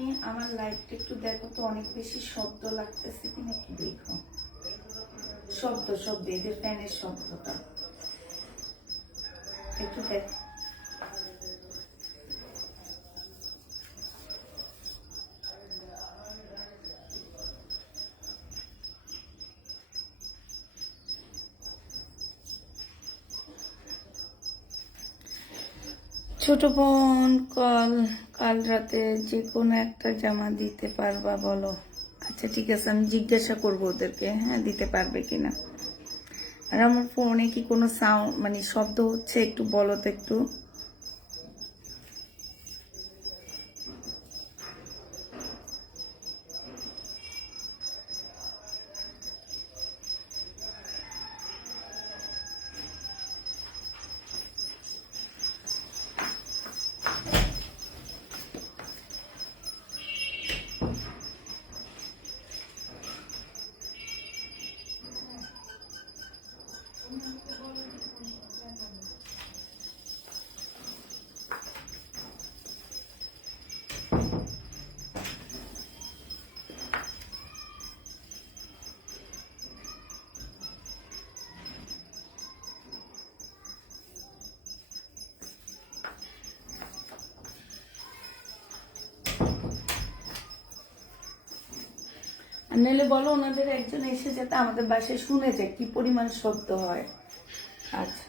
তুমি আমার লাইভটা একটু দেখো তো, অনেক বেশি শব্দ লাগতেছে কিনা একটু দেখো। শব্দ শব্দ এদের ফ্যানের শব্দটা একটু দেখো। ছোট বোন কাল রাতে যে কোনো একটা জামা দিতে পারবা বলো? আচ্ছা ঠিক আছে, আমি জিজ্ঞাসা করবো ওদেরকে, হ্যাঁ দিতে পারবে কিনা। আর আমার ফোনে কি কোনো সাউন্ড মানে শব্দ হচ্ছে একটু বলো তো একটু। নাহলে বলো ওনাদের একজন এসে যাতে আমাদের বাসায় শুনে যায় কি পরিমাণ শব্দ হয়। আচ্ছা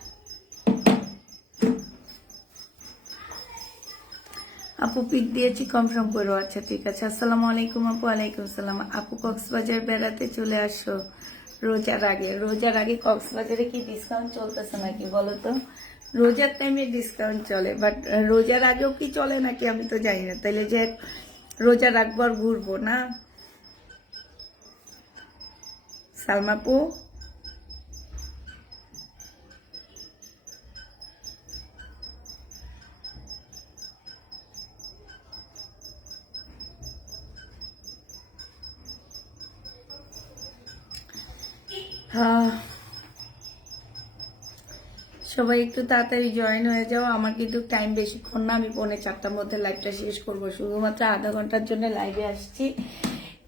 আপু পিক দিয়েছি, কনফার্ম করো। আচ্ছা ঠিক আছে। আসসালামু আলাইকুম আপু। ওয়ালাইকুম সালাম। আপু কক্সবাজার বেড়াতে চলে আসো রোজার আগে। রোজার আগে কক্সবাজারে কি ডিসকাউন্ট চলতেছে নাকি বলো তো? রোজার টাইমে ডিসকাউন্ট চলে, বাট রোজার আগেও কি চলে নাকি আমি তো জানি না। তাইলে যে রোজা রাখবো আর ঘুরবো না? সালমাপু সবাই একটু তাড়াতাড়ি জয়েন হয়ে যাও। আমার কিন্তু টাইম বেশিক্ষণ না, আমি 4:45-র মধ্যে লাইভটা শেষ করব। শুধুমাত্র আধা ঘন্টার জন্য লাইভে আসছি।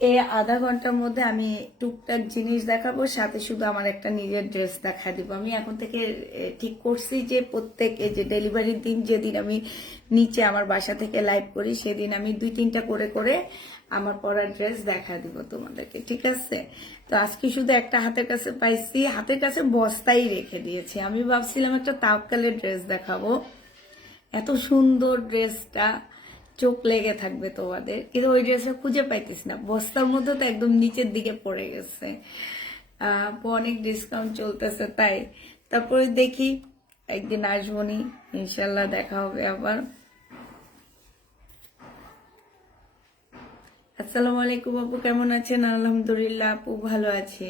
এই আধা ঘন্টার মধ্যে আমি টুকটাক জিনিস দেখাবো, সাথে শুধু আমার একটা নিজের ড্রেস দেখা দিব। আমি এখন থেকে ঠিক করছি যে প্রত্যেক যে ডেলিভারির দিন যেদিন আমি নিচে আমার বাসা থেকে লাইভ করি সেদিন আমি 2-3টা করে করে আমার পরার ড্রেস দেখা দিব তোমাদেরকে, ঠিক আছে? তো আজকে শুধু একটা হাতের কাছে পাইছি, হাতের কাছে বস্তাই রেখে দিয়েছি। আমি ভাবছিলাম একটা তাওয়াক্কালের ড্রেস দেখাবো, এত সুন্দর ড্রেসটা, চোখ লেগে থাকবে তোমাদের, কিন্তু ওই ড্রেসটা খুঁজে পাইতেছি না, বস্তার মধ্যে তো একদম নিচের দিকে পড়ে গেছে। অনেক ডিসকাউন্ট চলতেছে তাই। তারপরে দেখি একদিন আসবনি, ইনশাল্লাহ দেখা হবে আবার। আসসালামু আলাইকুম আপু, কেমন আছেন? আলহামদুলিল্লাহ আপু ভালো আছে।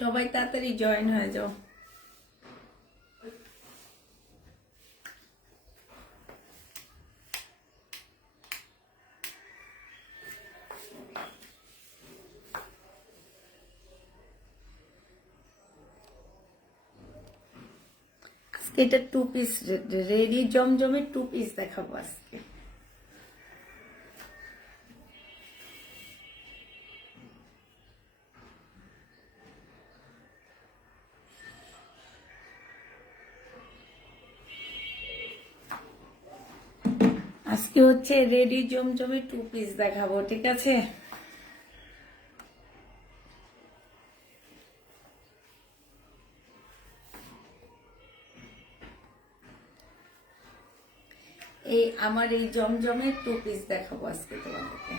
সবাই তাড়াতাড়ি জয়েন হয়ে যাও। এটা 2 পিস রেডি জমজমে 2 পিস দেখাবো আজকে। আজকে হচ্ছে রেডি জমজমে 2 পিস দেখাবো, ঠিক আছে? এই আমার এই জমজমে 2 পিস দেখাবো আজকে তোমাদেরকে।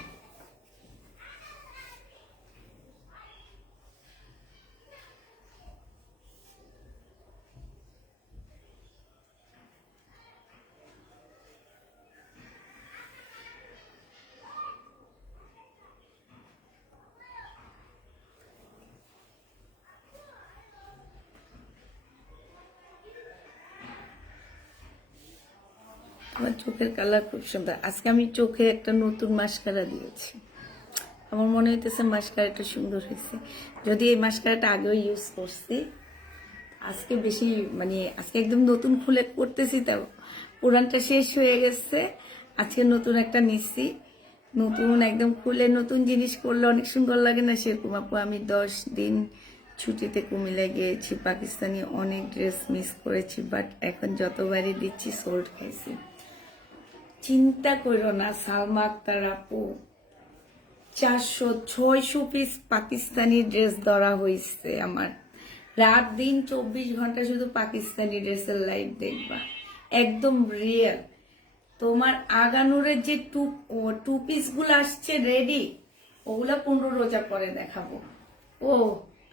আমার চোখের কালার খুব সুন্দর। আজকে আমি চোখে একটা নতুন মাস্কারা দিয়েছি। আমার মনে হইতেছে মাস্কারাটা সুন্দর হয়েছে, যদি এই মাস্কারাটা আগেও ইউজ করছি। আজকে বেশি মানে আজকে একদম নতুন খুলে করতেছি, তো পুরানটা শেষ হয়ে গেছে। আজকে নতুন একটা নিচ্ছি, নতুন একদম খুলে নতুন জিনিস করলে অনেক সুন্দর লাগে না? সেরকম আপু আমি 10 দিন ছুটিতে কুমিল্লা গিয়েছি, পাকিস্তানি অনেক ড্রেস মিস করেছি, বাট এখন যতবারই দিচ্ছি সোল্ড খাইছি। চিন্তা করো না সালমা আক্তার আপু, 400-600 পিস পাকিস্তানি ড্রেস ধরা হয়েছে আমার। রাত দিন 24 ঘন্টা শুধু পাকিস্তানি ড্রেসের লাইভ দেখবা, একদম রিয়েল। তোমার আগানুরের যে টু পিস গুলো আসছে রেডি, ওগুলা 15 রোজা পরে দেখাবো। ও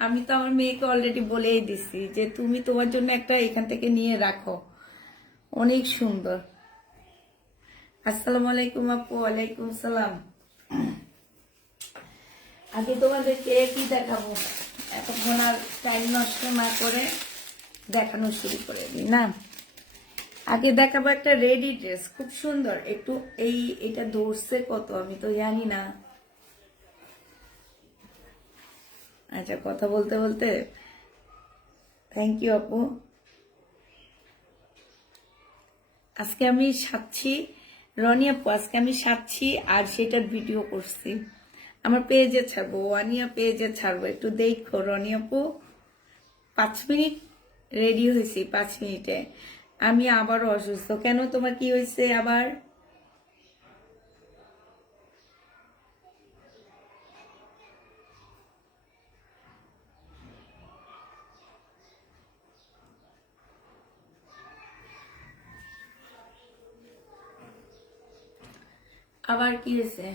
আমি তো আমার মেয়েকে অলরেডি বলেই দিছি যে তুমি তোমার জন্য একটা এখান থেকে নিয়ে রাখো, অনেক সুন্দর। আসসালামু আলাইকুম আপু। ওয়ালাইকুম সালাম। আগে তোমাদেরকে কি দেখাবো, এতক্ষণ আর টাইম নষ্ট না করে দেখানো শুরু করে দিই না। আগে দেখাবো একটা রেডি ড্রেস, খুব সুন্দর। একটু এটা ধরছে কত আমি তো জানি না। আচ্ছা, কথা বলতে বলতে থ্যাংক ইউ আপু। আজকে আমি সাচ্ছি রনি আপু, আজকে আমি সাচ্ছি আর সেটার ভিডিও করছি, আমার পেজে ছাড়বো, ওয়ানিয়া পেজে ছাড়বো। একটু দেখো রনি আপু। 5 মিনিট রেডি হয়েছি, 5 মিনিটে। আমি আবারও অসুস্থ। কেন, তোমার কি হয়েছে আবার? আবার কি হয়েছে?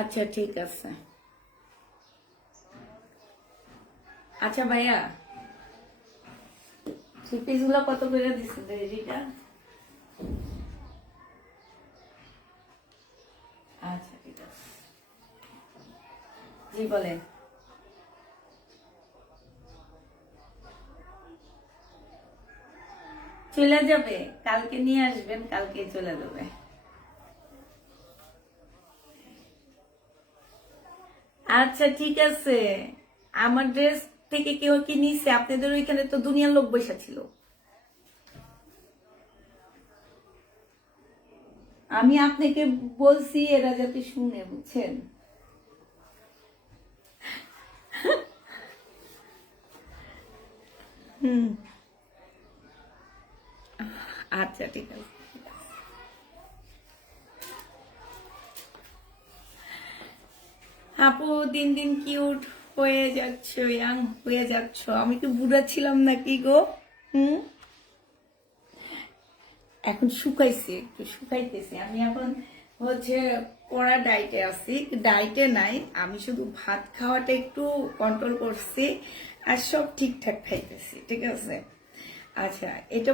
আচ্ছা ঠিক আছে। আচ্ছা ভাইয়া, থ্রি পিস গুলো কত করে দিচ্ছে রেডিটা? আচ্ছা ঠিক আছে, জি বলেন। চলে যাবে, কালকে নিয়ে আসবেন, কালকে চলে যাবে। আচ্ছা ঠিক আছে। আমার ড্রেস থেকে কেউ কি নিছে? আপনাদের ওইখানে তো দুনিয়ার লোক বসে ছিল। আমি আপনাকে বলছি এরা যাতে শুনে, বুঝছেন? হুম, আচ্ছা ঠিক আছে। আপু দিন দিন কিউট হয়ে যাচ্ছ, ইয়াং হয়ে যাচ্ছ। আমি কি বুড়া ছিলাম নাকি গো? হুম, এখন শুকাইছি, একটু শুকাইতেছি। আমি এখন হচ্ছে কড়া ডাইটে আছি, ডাইটে নাই, আমি শুধু ভাত খাওয়াটা একটু কন্ট্রোল করছি, আর সব ঠিকঠাক খাইতেছি, ঠিক আছে। আচ্ছা, এটা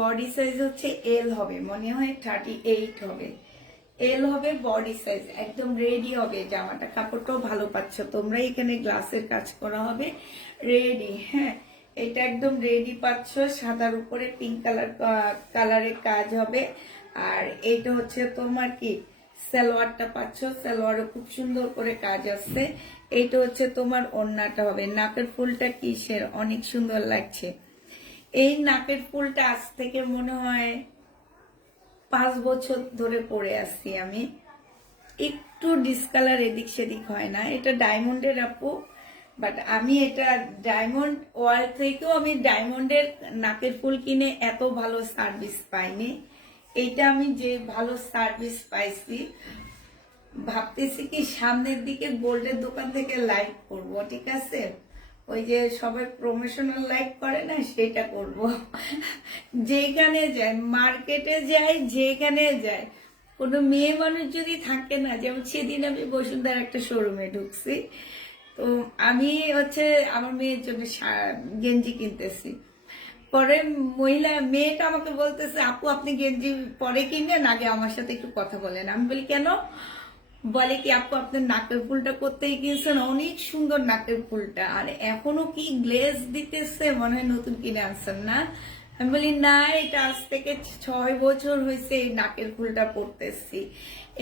বডি সাইজ হচ্ছে এল হবে, মনে হয় 38 হবে। এল হবে বডি সাইজ, একদম রেডি হবে জামাটা। কাপড়টাও ভালো পাচ্ছ তোমরা, এখানে গ্লাসের কাজ করা হবে, রেডি। হ্যাঁ, এটা একদম রেডি পাচ্ছ, সাদার উপরে পিঙ্ক কালারের কাজ হবে। আর এইটা হচ্ছে তোমার কি সালোয়ারটা পাচ্ছ, সালোয়ারও খুব সুন্দর করে কাজ আছে। এইটা হচ্ছে তোমার ওড়নাটা হবে। নাকের ফুলটা কিসের, অনেক সুন্দর লাগছে। এই নাকের ফুলটা আজ থেকে মনে হয় 5 বছর ধরে পরে আসছি আমি। একটু ডিসকালার এদিক সেদিক হয় না, এটা ডায়মন্ডের আপু, বাট আমি এটা ডায়মন্ড ওয়ার্ল্ড থেকেও আমি ডায়মন্ডের নাকের ফুল কিনে এত ভালো সার্ভিস পাইনি। এইটা আমি যে ভালো সার্ভিস পাইছি, ভাবতেছি কি সামনের দিকে গোল্ডের দোকান থেকে লাইভ করব, ঠিক আছে? ওই যে সবাই প্রমোশনাল লাইভ করে না, সেটা করব। যেখানে যাই, মার্কেটে যাই, যেখানে যাই, কোনো মেয়ে মানুষ যদি থাকে না, যেমন সেদিন আমি বসুন্ধরার একটা শোরুমে ঢুকছি, তো আমি হচ্ছে আমার মেয়ের জন্য গেঞ্জি কিনতেছি। পরে মেয়েটা আমাকে বলতেছে, আপু আপনি গেঞ্জি পরে কিনবেন, আগে আমার সাথে একটু কথা বলেন। আমি বলি কেন? বলে কি আপু আপনার নাকের ফুলটা করতেই গিয়েছেন, অনেক সুন্দর নাকের ফুলটা, আর এখনো কি গ্লেজ দিতেছে, মনে হয় নতুন কিনে আনছেন না। আমি বলি না, এটা আজ থেকে 6 বছর হয়েছে এই নাকের ফুলটা পরতেছি,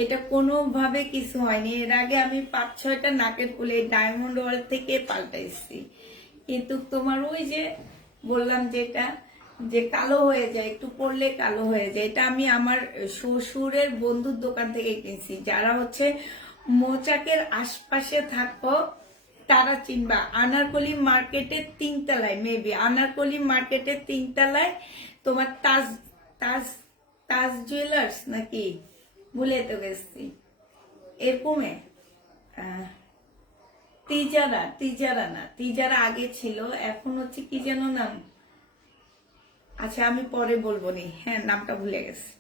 এটা কোনোভাবে কিছু হয়নি। এর আগে আমি 5-6টা নাকের ফুল এই ডায়মন্ড ওয়ার্ল্ড থেকে পাল্টাইছি, কিন্তু তোমার ওই যে বললাম যেটা যে কালো হয়ে যায়, একটু পরলে কালো হয়ে যায়, এটা আমি আমার শ্বশুরের বন্ধুর দোকান থেকে কিনছি। যারা হচ্ছে মৌচাকের আশপাশে থাকো তারা চিনবা, আনারকলি মার্কেটের 3 তলায়, মেবি আনারকলি মার্কেটের 3 তলায় তোমার তাজ তাজ তাজ জুয়েলার্স নাকি ভুলে তো গেছি, এরকমে তিজারা তিজারা না, তিজারা আগে ছিল, এখন হচ্ছে কি যেন নাম, আচ্ছা আমি পরে বলবো নি, হ্যাঁ নামটা ভুলে গেছি।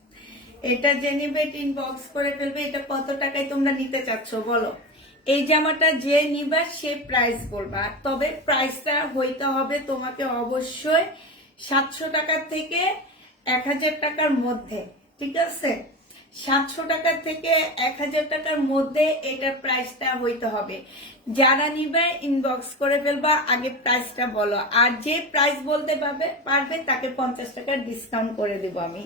এটা জেনিবেট ইনবক্স করে ফেলবে। এটা কত টাকায় তোমরা নিতে চাচ্ছ বলো? এই জামাটা যে নিবা সে প্রাইস বলবা, তবে প্রাইসটা হইতে হবে তোমাকে অবশ্যই 700 টাকা থেকে 1000 টাকার মধ্যে, ঠিক আছে? 700 টাকা থেকে 1000 টাকার মধ্যে এটার প্রাইসটা হইতে হবে। যারা নিবে ইনবক্স করে ফেলবা, আগে প্রাইসটা বলো, আর যে প্রাইস বলতে পারবে তাকে 50 টাকা ডিসকাউন্ট করে দেব আমি।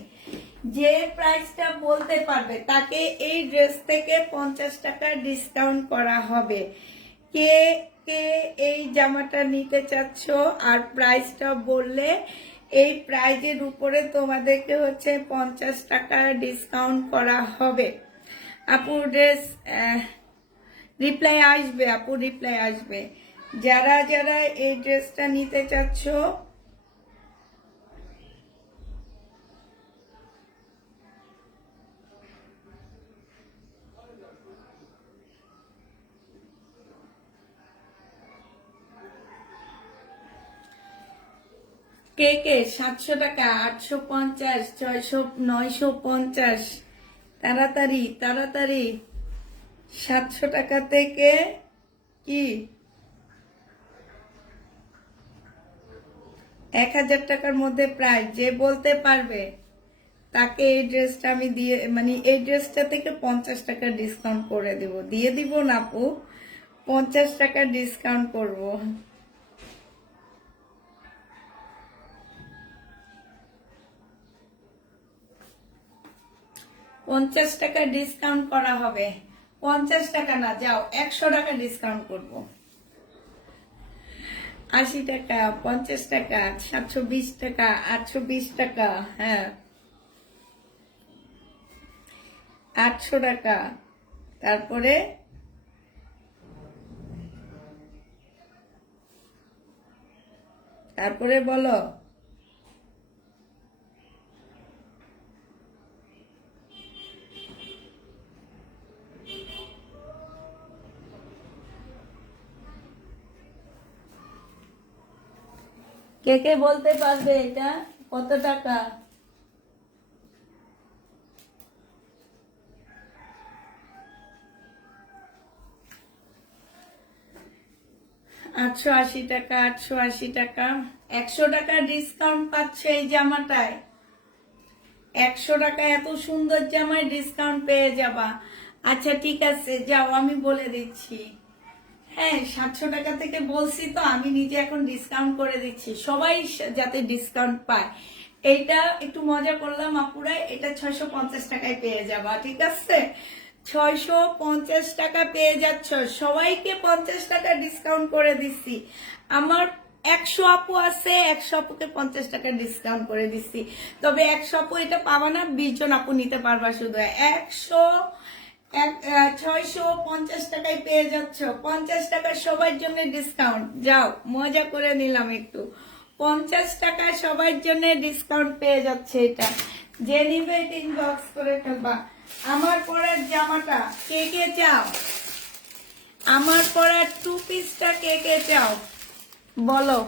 যে প্রাইসটা বলতে পারবে তাকে এই ড্রেস থেকে 50 টাকা ডিসকাউন্ট করা হবে। কে কে এই জামাটা নিতে চাচ্ছ আর প্রাইসটা বললে এই প্রাইজের উপরে তোমাদেরকে হচ্ছে 50 টাকা ডিসকাউন্ট করা হবে। আপু ড্রেস রিপ্লাই আসবে, আপু রিপ্লাই আসবে। যারা যারা এই ড্রেসটা নিতে চাচ্ছ কে কে 700 টাকা, 850, 600, 950, তাড়াতাড়ি তাড়াতাড়ি। 700 টাকা থেকে কি 1000 টাকার মধ্যে প্রাইস যে বলতে পারবে তাকে এই ড্রেসটা আমি দিয়ে, মানে এই ড্রেসটা থেকে 50 টাকা ডিসকাউন্ট করে দেব, দিয়ে দিব না আপু, 50 টাকা ডিসকাউন্ট করব। 50 টাকা ডিসকাউন্ট করা হবে। 50 টাকা না, যাও 100 টাকা ডিসকাউন্ট করব। 80 টাকা, 50 টাকা, 720 টাকা, 820 টাকা, হ্যাঁ 800 টাকা। তারপরে তারপরে বলো, কে কে বলতে পারবে এটা কত টাকা? 880 টাকা, 880 টাকা। 100 টাকা ডিসকাউন্ট পাচ্ছে এই জামাটায়। 100 টাকা এত সুন্দর জামায় ডিসকাউন্ট পেয়ে যাবা। আচ্ছা ঠিক আছে, যাও আমি বলে দিচ্ছি। হ্যাঁ 700 টাকা থেকে বলছি তো, আমি নিজে এখন ডিসকাউন্ট করে দিচ্ছি, সবাই যাতে ডিসকাউন্ট পায়। এইটা একটু মজা করলাম আপুরা, এটা 650 টাকায় পেয়ে যাবা, ঠিক আছে? 650 টাকা পেয়ে যাচ্ছ, সবাইকে 50 টাকা ডিসকাউন্ট করে দিচ্ছি। আমার 100 আপু আছে, 100 আপুকে 50 টাকা ডিসকাউন্ট করে দিচ্ছি। তবে 100 আপু এটা পাবা না, 20 জন আপু নিতে পারবা শুধু। 650 টাকায় পেয়ে যাচ্ছ, 50 টাকা সবার জন্য ডিসকাউন্ট। যাও মজা করে নিলাম একটু, 50 টাকা সবার জন্য ডিসকাউন্ট পেয়ে যাচ্ছে। এটা যে নিবে ইনবক্স করে ফেলবা। আমার পরার জামাটা কে কে চাও? আমার পরার 2 পিসটা কে কে চাও বলো?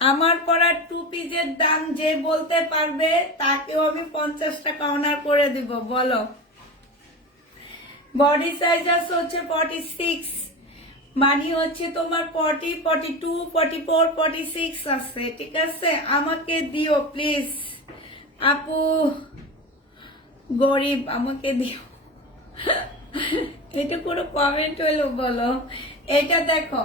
আমার পরার 2 পিসের দাম যে বলতে পারবে তাকেও আমি 50 টাকা অনার করে দিব, বলো। বডি সাইজ আছে হচ্ছে 46, মানে হচ্ছে তোমার 40, 42, 44, 46 আছে, ঠিক আছে? আমাকে দিও প্লিজ আপু, গরিব আমাকে দিও। এটা কোনো কমেন্ট হইলো বলো? এটা দেখো,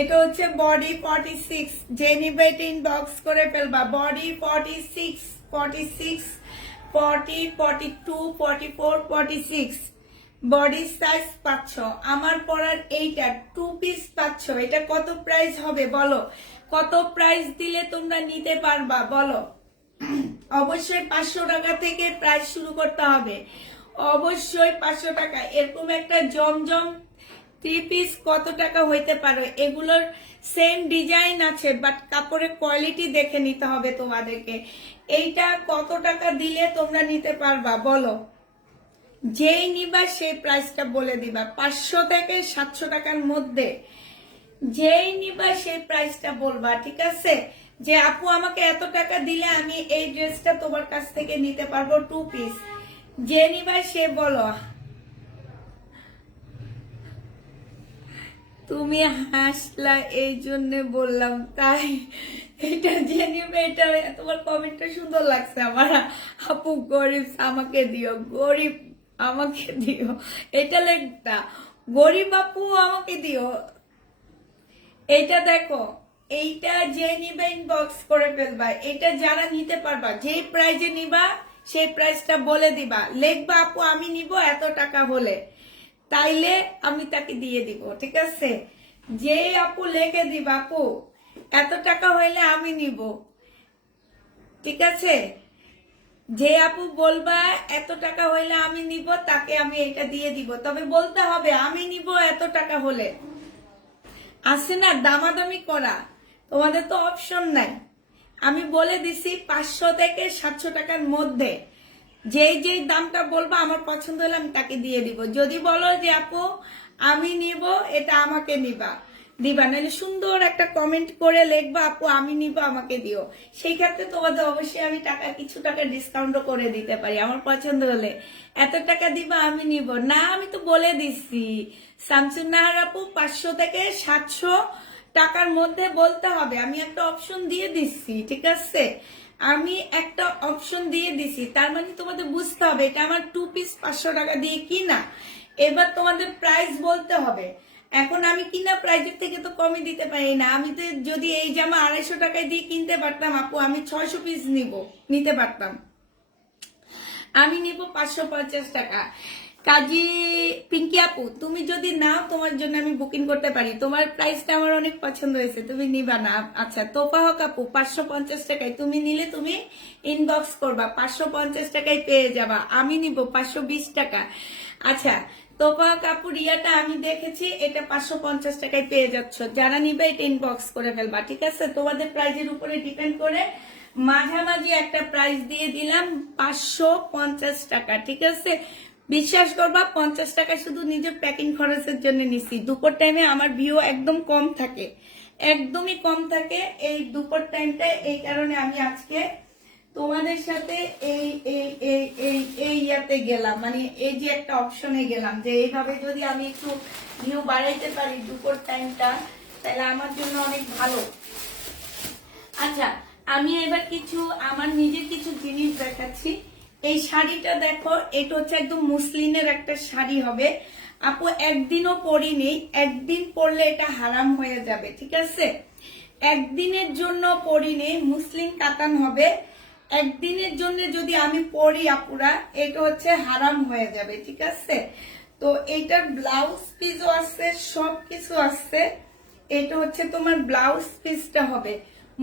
এটা হচ্ছে বডি 46, যে নিবে এটা ইনবক্স করে ফেলবা। বডি 46, 46, 40, 42, 44, 46 বডি সাইজ পাচ্ছ। আমার পরার এইটা 2 পিস পাচ্ছ। এটা কত প্রাইস হবে বলো? কত প্রাইস দিলে তোমরা নিতে পারবা বলো? অবশ্যই 500 টাকা থেকে প্রাইস শুরু করতে হবে, অবশ্যই 500 টাকা। এরকম একটা জমজম 3 পিস কত টাকা হইতে পারে? এগুলোর সেম ডিজাইন আছে, বাট কাপড়ের কোয়ালিটি দেখে নিতে হবে তোমাদেরকে। এইটা কত টাকা দিলে তোমরা নিতে পারবা বলো? যেই নিবা সেই প্রাইসটা বলে দিবা। 500 থেকে 700 টাকার মধ্যে যেই নিবা সেই প্রাইসটা বলবা, ঠিক আছে? যে আপু আমাকে এত টাকা দিলে আমি এই ড্রেসটা তোমার কাছ থেকে নিতে পারবো 2 পিস, যে নিবা সে বলো। তুমি হাসলা এই জন্য বললাম, তাই এটা যে নিবে এটা তোমার কমেন্টটা সুন্দর লাগছে আমার। আপু গরিব আমাকে দিও, গরিব আমাকে দিও, এটা লেখতা গরিব আপু আমাকে দিও। এইটা দেখো, এইটা যে নিবে ইনবক্স করে ফেলবা। এটা যারা নিতে পারবা, যেই প্রাইজে নিবা সেই প্রাইসটা বলে দিবা, লিখবা আপু আমি নিব এত টাকা হলে, তাইলে আমি তাকে দিয়ে দিব, ঠিক আছে? যে আপু লিখে দিবা আপু এত টাকা হইলে আমি নিব, ঠিক আছে? যে আপু বলবা এত টাকা হইলে আমি নিব, তাকে আমি এটা দিয়ে দিব। তবে বলতে হবে আমি নিব এত টাকা হলে। আছে না দামাদামি করা, তোমাদের তো অপশন নাই। আমি বলে দিছি 500 থেকে 700 টাকার মধ্যে যেই যেই দামটা বলবো আমার পছন্দ হলে আমি তাকে দিয়ে দিব। যদি বলো যে আপু আমি নিব, এটা আমাকে দিবা, নাহলে সুন্দর একটা কমেন্ট করে লিখবা আপু আমি নিব আমাকে দিও। সেই ক্ষেত্রে তোমাদের অবশ্যই আমি কিছু টাকা ডিসকাউন্টও করে দিতে পারি আমার পছন্দ হলে। এত টাকা দিবা আমি নিব না, আমি তো বলে দিচ্ছি শামসুন নাহার আপু 500 থেকে 700 টাকার মধ্যে বলতে হবে। আমি একটা অপশন দিয়ে দিচ্ছি, ঠিক আছে? আমি একটা অপশন দিয়ে দিছি, তার মানে তোমাদের বুঝতে হবে এটা আমার 2 পিস 500 টাকা দিয়ে কিনা। এবার তোমাদের প্রাইস বলতে হবে। এখন আমি কিনা প্রাইজের থেকে তো কমে দিতে পারি না। আমি তো যদি এই জামা 250 টাকায় দিয়ে কিনতে পারতাম আপু, আমি 600 পিস নিতে পারতাম। আমি নিব 550 টাকা। কাজী পিঙ্কি আপু তুমি যদি নাও, তোমার জন্য আমি বুকিং করতে পারি। তোমার প্রাইসটা আমার অনেক পছন্দ হয়েছে, তুমি নিবা না? আচ্ছা তোফা হক আপু 550 টাকায় তুমি নিলে তুমি ইনবক্স করবা, 550 টাকায় পেয়ে যাবা। আমি নিব 520 টাকা। আচ্ছা তোফা হক আপু রিয়াটা আমি দেখেছি, এটা 550 টাকায় পেয়ে যাচ্ছ। যারা নিবে এটা ইনবক্স করে ফেলবা, ঠিক আছে? তোমাদের প্রাইজের উপরে ডিপেন্ড করে মাঝামাঝি একটা প্রাইস দিয়ে দিলাম 550 টাকা, ঠিক আছে? বিশ্বাস করবা 50 টাকা শুধু নিজের প্যাকিং খরচের জন্য নিছি। দুপুর টাইমে আমার ভিউ একদম কম থাকে, একদমই কম থাকে এই দুপুর টাইমটা। এই কারণে আমি আজকে তোমাদের সাথে এই এই এই এই এই ইয়াতে গেলাম, মানে এই যে একটা অপশনে গেলাম যে এইভাবে যদি আমি একটু ভিউ বাড়াইতে পারি দুপুর টাইমটা, তাহলে আমার জন্য অনেক ভালো। আচ্ছা আমি এবার কিছু আমার নিজের কিছু জিনিস দেখাচ্ছি। এই শাড়িটা দেখো, এটা হচ্ছে একদম মুসলিনের একটা শাড়ি হবে আপু। একদিনও পরিনি, একদিন পরলে এটা হারাম হয়ে যাবে, ঠিক আছে? একদিনের জন্য পরিনি, মুসলিন কাতান হবে। একদিনের জন্য যদি আমি পরি আপুরা, এটা হচ্ছে হারাম হয়ে যাবে, ঠিক আছে? তো এইটার ব্লাউজ পিসও আছে, সবকিছু আছে। এটা হচ্ছে তোমার ব্লাউজ পিসটা হবে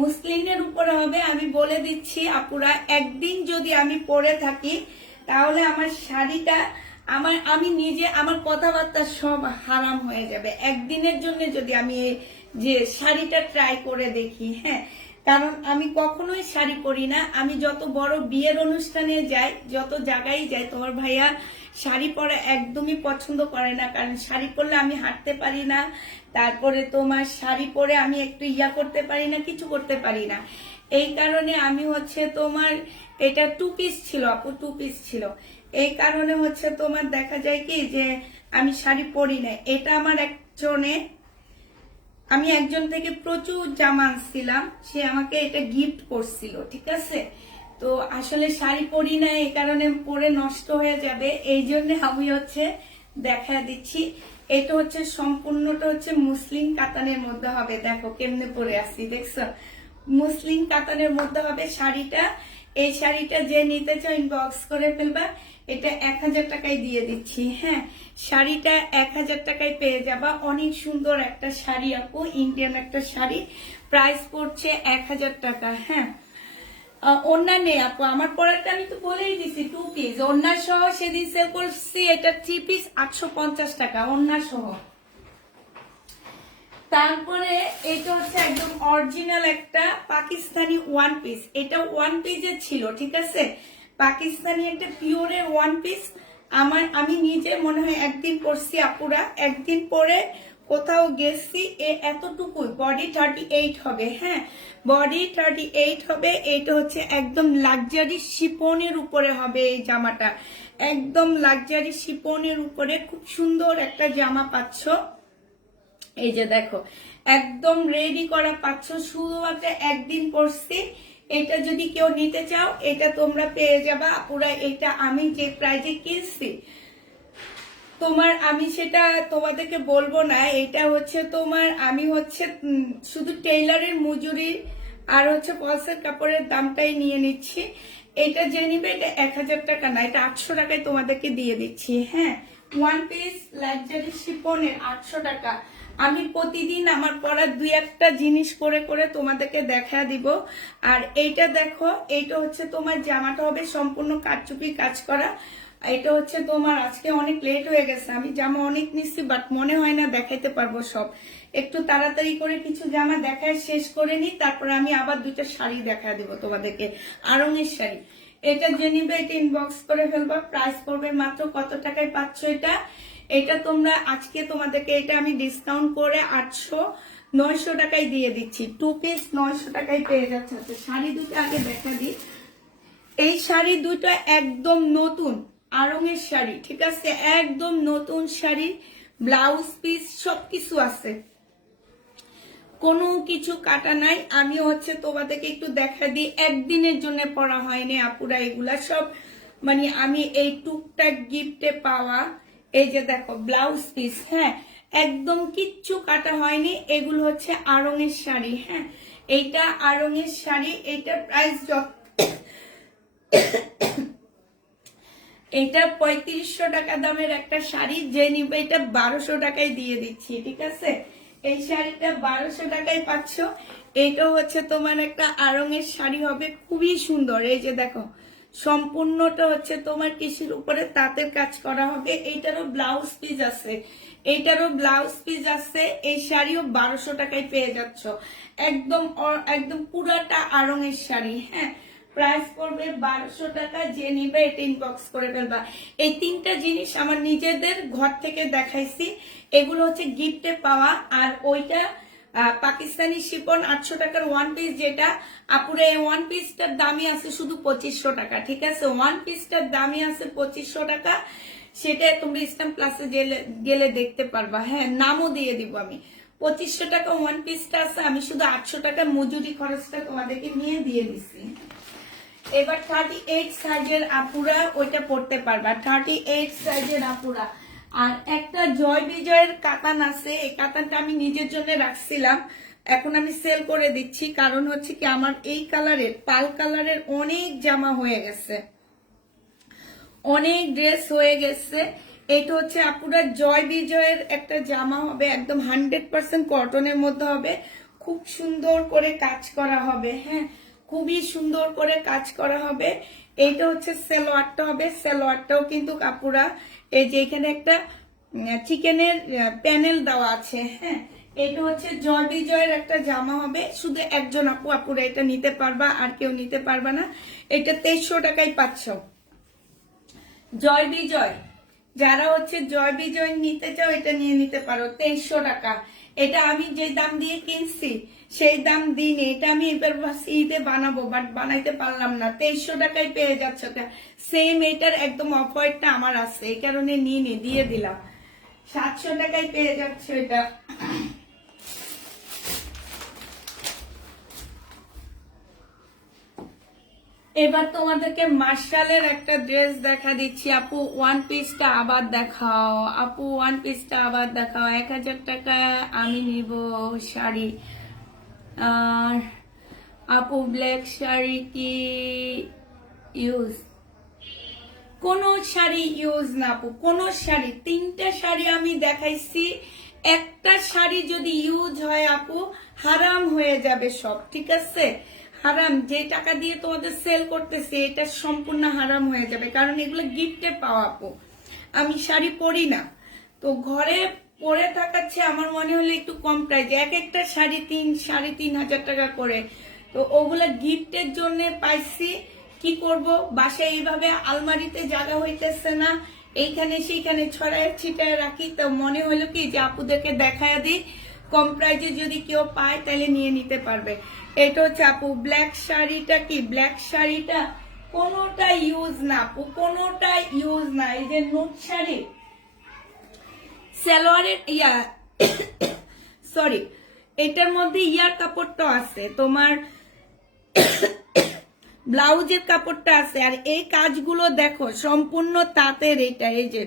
মুসলিনের উপরে হবে। আমি বলে দিচ্ছি আপুরা, একদিন যদি আমি পরে থাকি তাহলে আমার শাড়িটা আমি নিজে আমার কথাবার্তা সব হারাম হয়ে যাবে একদিনের জন্য যদি আমি যে শাড়িটা ট্রাই করে দেখি। হ্যাঁ, কারণ আমি কখনোই শাড়ি পরি না। আমি যত বড় বিয়ের অনুষ্ঠানে যাই, যত জায়গায় যাই, তোমার ভাইয়া শাড়ি পরা একদমই পছন্দ করে না, কারণ শাড়ি পরলে আমি হাঁটতে পারি না। তারপরে তোমার শাড়ি পরে আমি একটু ইয়া করতে পারি না, কিছু করতে পারি না। এই কারণে আমি হচ্ছে তোমার এটা 2 পিস ছিল আপু, 2 পিস ছিল। এই কারণে হচ্ছে তোমার দেখা যায় কি যে আমি শাড়ি পরি না। এটা আমার আমি একজন থেকে প্রচুর জামা আনছিলাম, সে আমাকে এটা গিফট করছিল, ঠিক আছে? তো আসলে শাড়ি পরি না, এই কারণে পরে নষ্ট হয়ে যাবে, এই জন্য আমি হচ্ছে দেখা দিচ্ছি। এটা হচ্ছে সম্পূর্ণটা হচ্ছে মুসলিম কাতানের মধ্যে হবে। দেখো কেমনে পরে আসছি, দেখছো? মুসলিম কাতানের মধ্যে হবে শাড়িটা। এই শাড়িটা যে নিতে চাও ইনবক্স করে ফেলবা। এটা 1000 টাকায় দিয়ে দিচ্ছি। হ্যাঁ, শাড়িটা 1000 টাকায় পেয়ে যাবা। অনেক সুন্দর একটা শাড়ি আপু, ইন্ডিয়ান একটা শাড়ি, প্রাইস পড়ছে 1000 টাকা। হ্যাঁ, ওন্না নেই আপু, আমার পরেরটা আমি তো বলেই দিছি 2 পিস ওন্না সহ সেদিন সেল করছি। এটা 3 পিস 850 টাকা ওন্না সহ। তারপরে এটা হচ্ছে একদম অরিজিনাল একটা পাকিস্তানি ওয়ান পিস। এটা ওয়ান পিসের ছিল, ঠিক আছে, পাকিস্তানি একটা পিওরের ওয়ান পিস। আমি নিজে মনে হয় একদিন পরছি আপুরা, একদিন পরে কোথাও গেছি। এতটুকু বডি 38 হবে। হ্যাঁ, বডি 38 হবে। এটা হচ্ছে একদম লাক্সারি শিপনের উপরে হবে এই জামাটা, একদম লাক্সারি শিপনের উপরে খুব সুন্দর একটা জামা পাচ্ছ। এই যে দেখো একদম রেডি করা পাচ্ছ, শুধুমাত্র একদিন পরছি। এটা যদি কেউ নিতে চাও এটা তোমরা পেয়ে যাবা আপুরা। এটা আমি যে প্রাইজে কিনছি আমি সেটা তোমাদেরকে বলবো না। এটা হচ্ছে আমি হচ্ছে শুধু টেইলারের মজুরি আর হচ্ছে ফলসের কাপড়ের দামটাই নিয়ে নিচ্ছি। এটা যে নিবে এটা 1000 টাকা না, এটা 800 টাকায় তোমাদেরকে দিয়ে দিচ্ছি। হ্যাঁ, ওয়ান পিস লাক্সারি শিপনের 800 টাকা। আমি প্রতিদিন আমার পরার 2-1টা জিনিস করে করে তোমাদেরকে দেখা দিব। আর এইটা দেখো, এইটা হচ্ছে তোমার জামাটা হবে সম্পূর্ণ কারচুপি কাজ করা। এটা হচ্ছে আজকে অনেক লেট হয়ে গেছে, আমি জামা অনেক নিচ্ছি বাট মনে হয় না দেখাইতে পারবো সব। একটু তাড়াতাড়ি করে কিছু জামা দেখায় শেষ করে নি, তারপরে আমি আবার 2টা শাড়ি দেখা দিব তোমাদেরকে, আরঙের শাড়ি। এটা যে নিবে এটা ইনবক্স করে ফেলবা। প্রাইস পড়বে মাত্র কত টাকায় পাচ্ছ এটা? এটা তোমরা আজকে তোমাদেরকে এটা আমি ডিসকাউন্ট করে 900 টাকায় দিয়ে দিচ্ছি। 2 পিস 900 টাকায় পেয়ে যাচ্ছে। শাড়ি দুটো আগে দেখা দিই। এই শাড়ি দুটো একদম নতুন আরঙের শাড়ি, ঠিক আছে, একদম নতুন শাড়ি, ব্লাউজ পিস সবকিছু আছে, কোনো কিছু কাটা নাই। আমি হচ্ছে তোমাদেরকে একটু দেখা দিই, একদিনের জন্য পরা হয়নি আপুরা, এগুলা সব মানে আমি এই টুকটাক গিফটে পাওয়া। এই যে দেখো ব্লাউজ পিস, হ্যাঁ, একদম কিচ্ছু কাটা হয়নি। এগুলো হচ্ছে আরঙের শাড়ি। হ্যাঁ, এইটা আরঙের শাড়ি। এইটা প্রাইস এটা 3500 টাকা দামের একটা শাড়ি, যে নিবে এটা 1200 টাকায় দিয়ে দিচ্ছি, ঠিক আছে। এই শাড়িটা 1200 টাকায় পাচ্ছ। এটা হচ্ছে তোমার একটা আরঙের শাড়ি হবে, খুবই সুন্দর। এই যে দেখো সম্পূর্ণটা হচ্ছে তোমার কিসের উপরে তাঁতের কাজ করা হবে। এইটারও ব্লাউজ পিস আছে, এইটারও ব্লাউজ পিস আছে। এই শাড়িও 1200 টাকায় পেয়ে যাচ্ছ, একদম একদম পুরাটা আরঙের শাড়ি। হ্যাঁ, প্রাইস পড়বে 1200 টাকা। যে নিবে এটা ইনবক্স করে ফেলবা। এই 3টা জিনিস আমার নিজেদের ঘর থেকে দেখাইছি, এগুলো হচ্ছে গিফটে পাওয়া। আর ওইটা পাকিস্তানি শিপন 800 টাকার ওয়ান পিস, যেটা আপুরে এই ওয়ান পিসটার দামই আছে শুধু 2500 টাকা, ঠিক আছে। ওয়ান পিসটার দামই আছে 2500 টাকা। সেটা তোমরা ইসলাম প্লাসে গেলে দেখতে পারবা। হ্যাঁ, নামও দিয়ে দিব আমি। 2500 টাকা ওয়ান পিসটা আছে, আমি শুধু 800 টাকা মজুরি খরচটা তোমাদেরকে নিয়ে দিয়ে দিচ্ছি। এবার 38 সাইজের আপুরা ওইটা পড়তে পারবা, 38 সাইজের আপুরা। আর একটা জয় বিজয়ের কাতান আছে, এই কাতানটা আমি নিজের জন্য রাখছিলাম, এখন আমি সেল করে দিচ্ছি। কারণ হচ্ছে কি আমার এই কালারের পাল কালারের অনেক জামা হয়ে গেছে, অনেক ড্রেস হয়ে গেছে। এটা হচ্ছে আপুরা জয় বিজয়ের একটা জামা হবে, একদম 100% কটনের মধ্যে হবে, খুব সুন্দর করে কাজ করা হবে। হ্যাঁ, খুবই সুন্দর করে কাজ করা হবে। এইটা হচ্ছে সালোয়ারটা হবে, সালোয়ারটাও কিন্তু আপুরা এই যে এখানে একটা চিকেনের প্যানেল দেওয়া আছে। হ্যাঁ, এটা হচ্ছে জয় বিজয়ের একটা জামা হবে, শুধু একজন আপুরা এটা নিতে পারবা, আর কেউ নিতে পারবা না। এটা 2300 টাকায় পাচ্ছ। জয় বিজয়, যারা হচ্ছে জয় বিজয় নিতে চাও এটা নিয়ে নিতে পারো, 2300 টাকা। এটা আমি যে দাম দিয়ে কিনছি সেই দাম দিইনি, এটা আমি এবার ঈদে বানাবো বাট বানাইতে পারলাম না। 2300 টাকায় পেয়ে যাচ্ছে। সেম এটার একদম অফ হোয়াইটটা আমার আছে, এই কারণে নিয়ে দিয়ে দিলাম। 700 টাকায় পেয়ে যাচ্ছে এটা। এবার তোমাদেরকে মার্শালের একটা ড্রেস দেখা দিচ্ছি। আপু ওয়ান পিসটা আবার দেখাও, আপু ওয়ান পিসটা আবার দেখাও। 1000 টাকা আমি নিব শাড়ি। আর আপু ব্ল্যাক শাড়ি কি ইউজ? কোন শাড়ি ইউজ না আপু, কোন শাড়ি। 3টা শাড়ি আমি দেখাইছি, একটা শাড়ি যদি ইউজ হয় আপু হারাম হয়ে যাবে সব, ঠিক আছে? হারাম, যে টাকা দিয়ে তোমাদের সেল করতেছি এটা সম্পূর্ণ হারাম হয়ে যাবে, কারণ এগুলো গিফটে পাওয়া আপু। আমি শাড়ি পরি না, তো ঘরে পরে থাকাচ্ছে আমার মনে হলো একটু কম প্রাইজে, এক একটা শাড়ি 3,500 টাকা করে। তো ওগুলা গিফটের জন্য পাইছি। কি করব, বাসায় এইভাবে আলমারিতে জায়গা হইতেছে না, এইখানে সেইখানে ছড়ায় ছিটায় রাখি। তো মনে হলো কি যে আপুদেরকে দেখায় দিই, কম প্রাইজে যদি কেউ পায় তাহলে নিয়ে নিতে পারবে। এটা হচ্ছে আপু ব্ল্যাক শাড়িটা কি, ব্ল্যাক শাড়িটা কোনোটা ইউজ না আপু, কোনোটা ইউজ না। এই যে নুট শাড়ি সালোয়ারের সরি, এটার মধ্যে ইয়ার কাপড়টা আছে, তোমার ব্লাউজের কাপড়টা আছে। আর এই কাজগুলো দেখো সম্পূর্ণ তাঁতের, এটা এই যে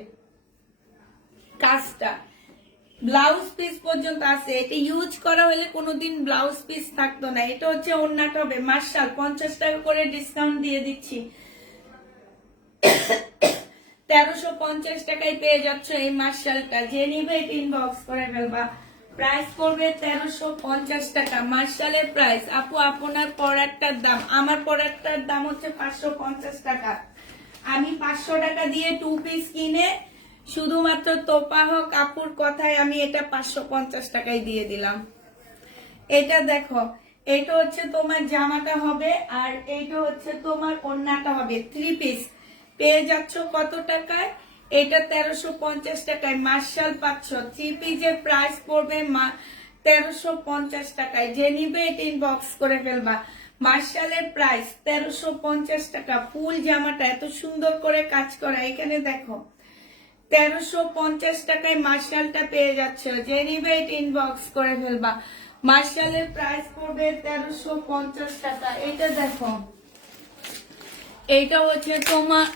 কাজটা ব্লাউজ পিস পর্যন্ত আছে। এটা ইউজ করা হলে কোনোদিন ব্লাউজ পিস থাকতো না। এটা হচ্ছে ওড়নাটা হবে মার্শাল, 50 টাকা করে ডিসকাউন্ট দিয়ে দিচ্ছি। 1350 টাকায় পেয়ে যাচ্ছ এই মার্শালটা। যে নিবে এটা ইনবক্স করে ফেলবা। প্রাইস পড়বে 1350 টাকা মার্শালের প্রাইস। আপু আপনার পরারটার দাম, আমার পরারটার দাম হচ্ছে 550 টাকা। আমি 500 টাকা দিয়ে 2 পিস কিনে শুধুমাত্র তোপাহ কাপুর কথায় আমি এটা 550 টাকায় দিয়ে দিলাম। এটা দেখো, এটা হচ্ছে তোমার জামাটা হবে, আর এইটা হচ্ছে তোমার ওড়নাটা হবে। 3 পিস পেয়ে যাচ্ছ কত টাকায়? এটা 1350 টাকায় মার্শাল পাচ্ছ। 3 পিসের প্রাইস পড়বে 1350 টাকায়। যে নিবে এটা ইনবক্স করে ফেলবা। মার্শালের প্রাইস 1350 টাকা। ফুল জামাটা এত সুন্দর করে কাজ করা, এখানে দেখো 1350 টাকায় মার্শালটা পেয়ে যাচ্ছে। যে নিবে এটা ইনবক্স করে ফেলবা। মার্শালের প্রাইস পড়বে 1350 টাকা। এটা দেখো, এইটা হচ্ছে তোমার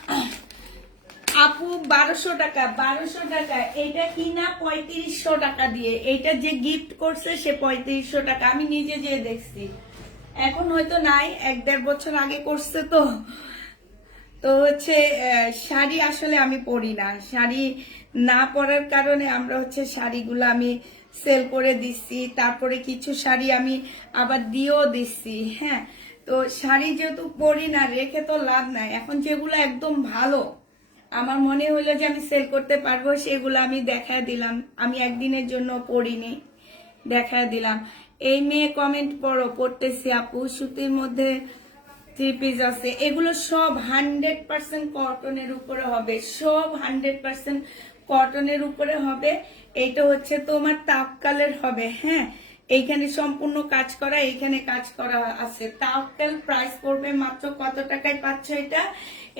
আপু 1200 টাকা, 1200 টাকা। এটা কিনা 3500 টাকা দিয়ে, এইটা যে গিফট করছে সে 3500 টাকা। আমি নিজে যেয়ে দেখছি, এখন হয়তো নাই, 1-1.5 বছর আগে করছে। তো তো হচ্ছে শাড়ি আসলে আমি পরি না, শাড়ি না পরার কারণে আমরা হচ্ছে শাড়িগুলো আমি সেল করে দিচ্ছি। তারপরে কিছু শাড়ি আমি আবার দিয়েও দিচ্ছি। হ্যাঁ, তো শাড়ি যেহেতু পরি না, রেখে তো লাভ নাই। এখন যেগুলো একদম ভালো আমার মনে হলো যে আমি সেল করতে পারবো, সেগুলো আমি দেখায় দিলাম। আমি একদিনের জন্য পরিনি, দেখায় দিলাম। এই মেয়ে কমেন্ট পড়ো, পড়তেছি আপু। সুতির মধ্যে 3 পিস আছে, এগুলো সব 100% কটনের উপরে হবে, সব 100% কটনের উপরে হবে। এইটা হচ্ছে তোমার তাওয়াক্কালের হবে। হ্যাঁ, এইখানে সম্পূর্ণ কাজ করা, এইখানে কাজ করা আছে। তাওয়াক্কাল প্রাইস পড়বে মাত্র কত টাকায় পাচ্ছ এটা?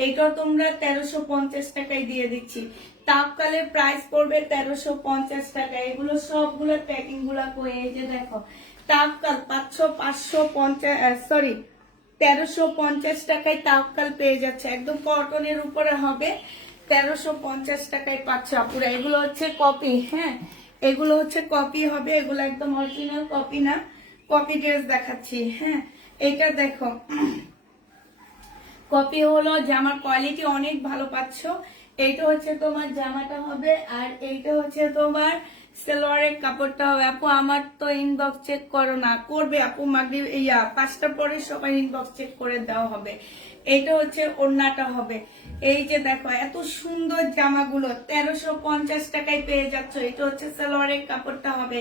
এইটাও তোমরা 1350 টাকায় দিয়ে দিচ্ছি। তাওয়াক্কালের প্রাইস পড়বে 1350 টাকা। এগুলো সবগুলো প্যাকিং গুলা করে, এই যে দেখো তাওয়াক্কাল পাচ্ছ 1350 টাকায় তাওয়াক্কাল পেয়ে যাচ্ছে। একদম কটনের উপরে হবে, 1350 টাকায় পাচ্ছ আপুরা। এগুলো হচ্ছে কপি। হ্যাঁ, এগুলো হচ্ছে কপি হবে, এগুলো একদম অরিজিনাল কপি না, কপি ড্রেস দেখাচ্ছি। হ্যাঁ, এটা দেখো কপি হলো, জামার কোয়ালিটি অনেক ভালো পাচ্ছ। এইটা হচ্ছে তোমার জামাটা হবে, আর এইটা হচ্ছে তোমার সালোয়ারের কাপড়টা হবে। আপু আমার তো ইনবক্স চেক করো না, করবে আপু। মাগরিব 5টার পরে সবাই ইনবক্স চেক করে দেওয়া হবে। এইটা হচ্ছে ওড়নাটা হবে। এই যে দেখো এত সুন্দর জামাগুলো 1350 টাকায় পেয়ে যাচ্ছ। এটা হচ্ছে সালোয়ারের কাপড়টা হবে।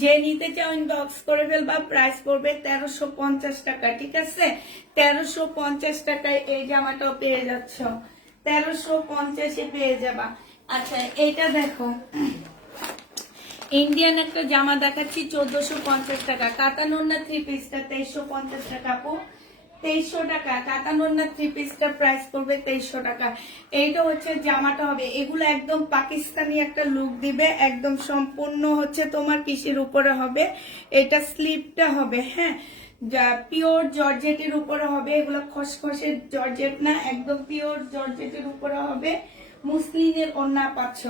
যে নিতে চাও ইনবক্স করে ফেলবা। প্রাইস পড়বে 1350 টাকা, ঠিক আছে? 1350 টাকায় এই জামাটাও পেয়ে যাচ্ছ, 1350-এ পেয়ে যাবা। আচ্ছা, এইটা দেখো ইন্ডিয়ান একটা জামা দেখাচ্ছি, 1450 টাকা। কাতান ওড়না 3 পিসটা 2350 টাকা আপু, 2300 টাকা। কাতান ওড়না 3 পিসটা প্রাইস করবে 2300 টাকা। এইটা হচ্ছে জামাটা হবে। এগুলো একদম পাকিস্তানি একটা লুক দিবে, একদম সম্পূর্ণ হচ্ছে তোমার কিসের উপরে হবে, এটা স্লিপটা হবে। হ্যাঁ, যা পিওর জর্জেটের উপরে হবে, এগুলো খসখসের জর্জেট না, একদম পিওর জর্জেটের উপরে হবে। মুসলিনের ওড়না পাচ্ছ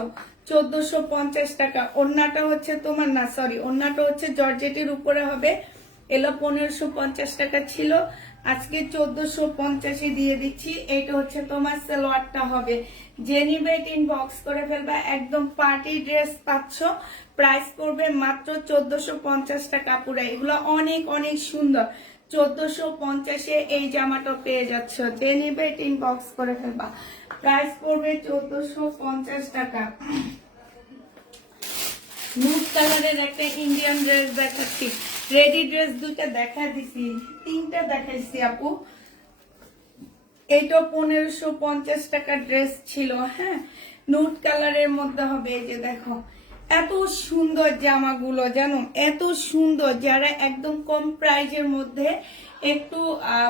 1450 টাকা। ওড়নাটা হচ্ছে তোমার না সরি ওড়নাটা হচ্ছে জর্জেটের উপরে হবে, এলো 1550 টাকা ছিল, আজকে 1450 দিয়ে দিচ্ছি। এটা হচ্ছে তোমার সালোয়ারটা হবে, যে নিবে ইনবক্স করে ফেলবা, একদম পার্টি ড্রেস পাচ্ছ, প্রাইস করবে মাত্র 1450 টাকা পুরো। এগুলো অনেক অনেক সুন্দর, 1450-এ এই জামাটা পেয়ে যাচ্ছ, যে নিবে ইনবক্স করে ফেলবা, প্রাইস করবে 1450 টাকা। নুড কালারের একটা ইন্ডিয়ান ড্রেস দেখাচ্ছি, রেডি ড্রেস দুইটা দেখা দিছি, তিনটা দেখাইছি আপু। এটা 1550 টাকা ড্রেস ছিল, হ্যাঁ নুড কালারের মধ্যে হবে। এই যে দেখো এত সুন্দর জামাগুলো জানো, এত সুন্দর, যারা একদম কম প্রাইজের মধ্যে একটু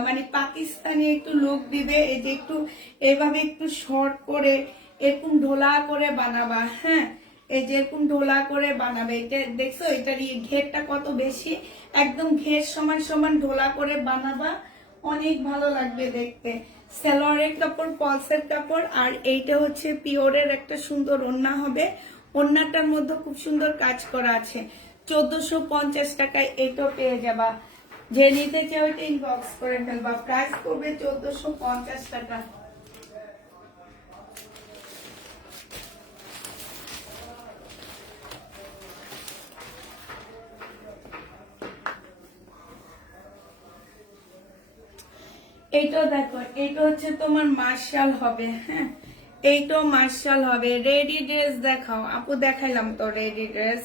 মানে পাকিস্তানি একটু লুক দিবে, এই যে একটু এভাবে একটু শর্ট করে এরকম ঢোলা করে বানাবা, হ্যাঁ এই যে এরকম ঢোলা করে বানাবে। এটা দেখছো এটার ঘেরটা কত বেশি, একদম ঘের সমান সমান ঢোলা করে বানাবা, অনেক ভালো লাগবে দেখতে। সালোয়ারের কাপড় পলসের কাপড়, আর এইটা হচ্ছে পিওরের একটা সুন্দর ওড়না হবে, ওড়নাটার মধ্যে খুব সুন্দর কাজ করা আছে। 1450 টাকায় এটা পেয়ে যাবা, যে নিতে চাও এটা ইনবক্স করে ফেলবা, প্রাইস করবে 1450 টাকা। এইটা দেখো, এইটা হচ্ছে তোমার মার্শাল হবে, হ্যাঁ এইটাও মার্শাল হবে। রেডি ড্রেস দেখাও আপু, দেখাইলাম তো রেডি ড্রেস,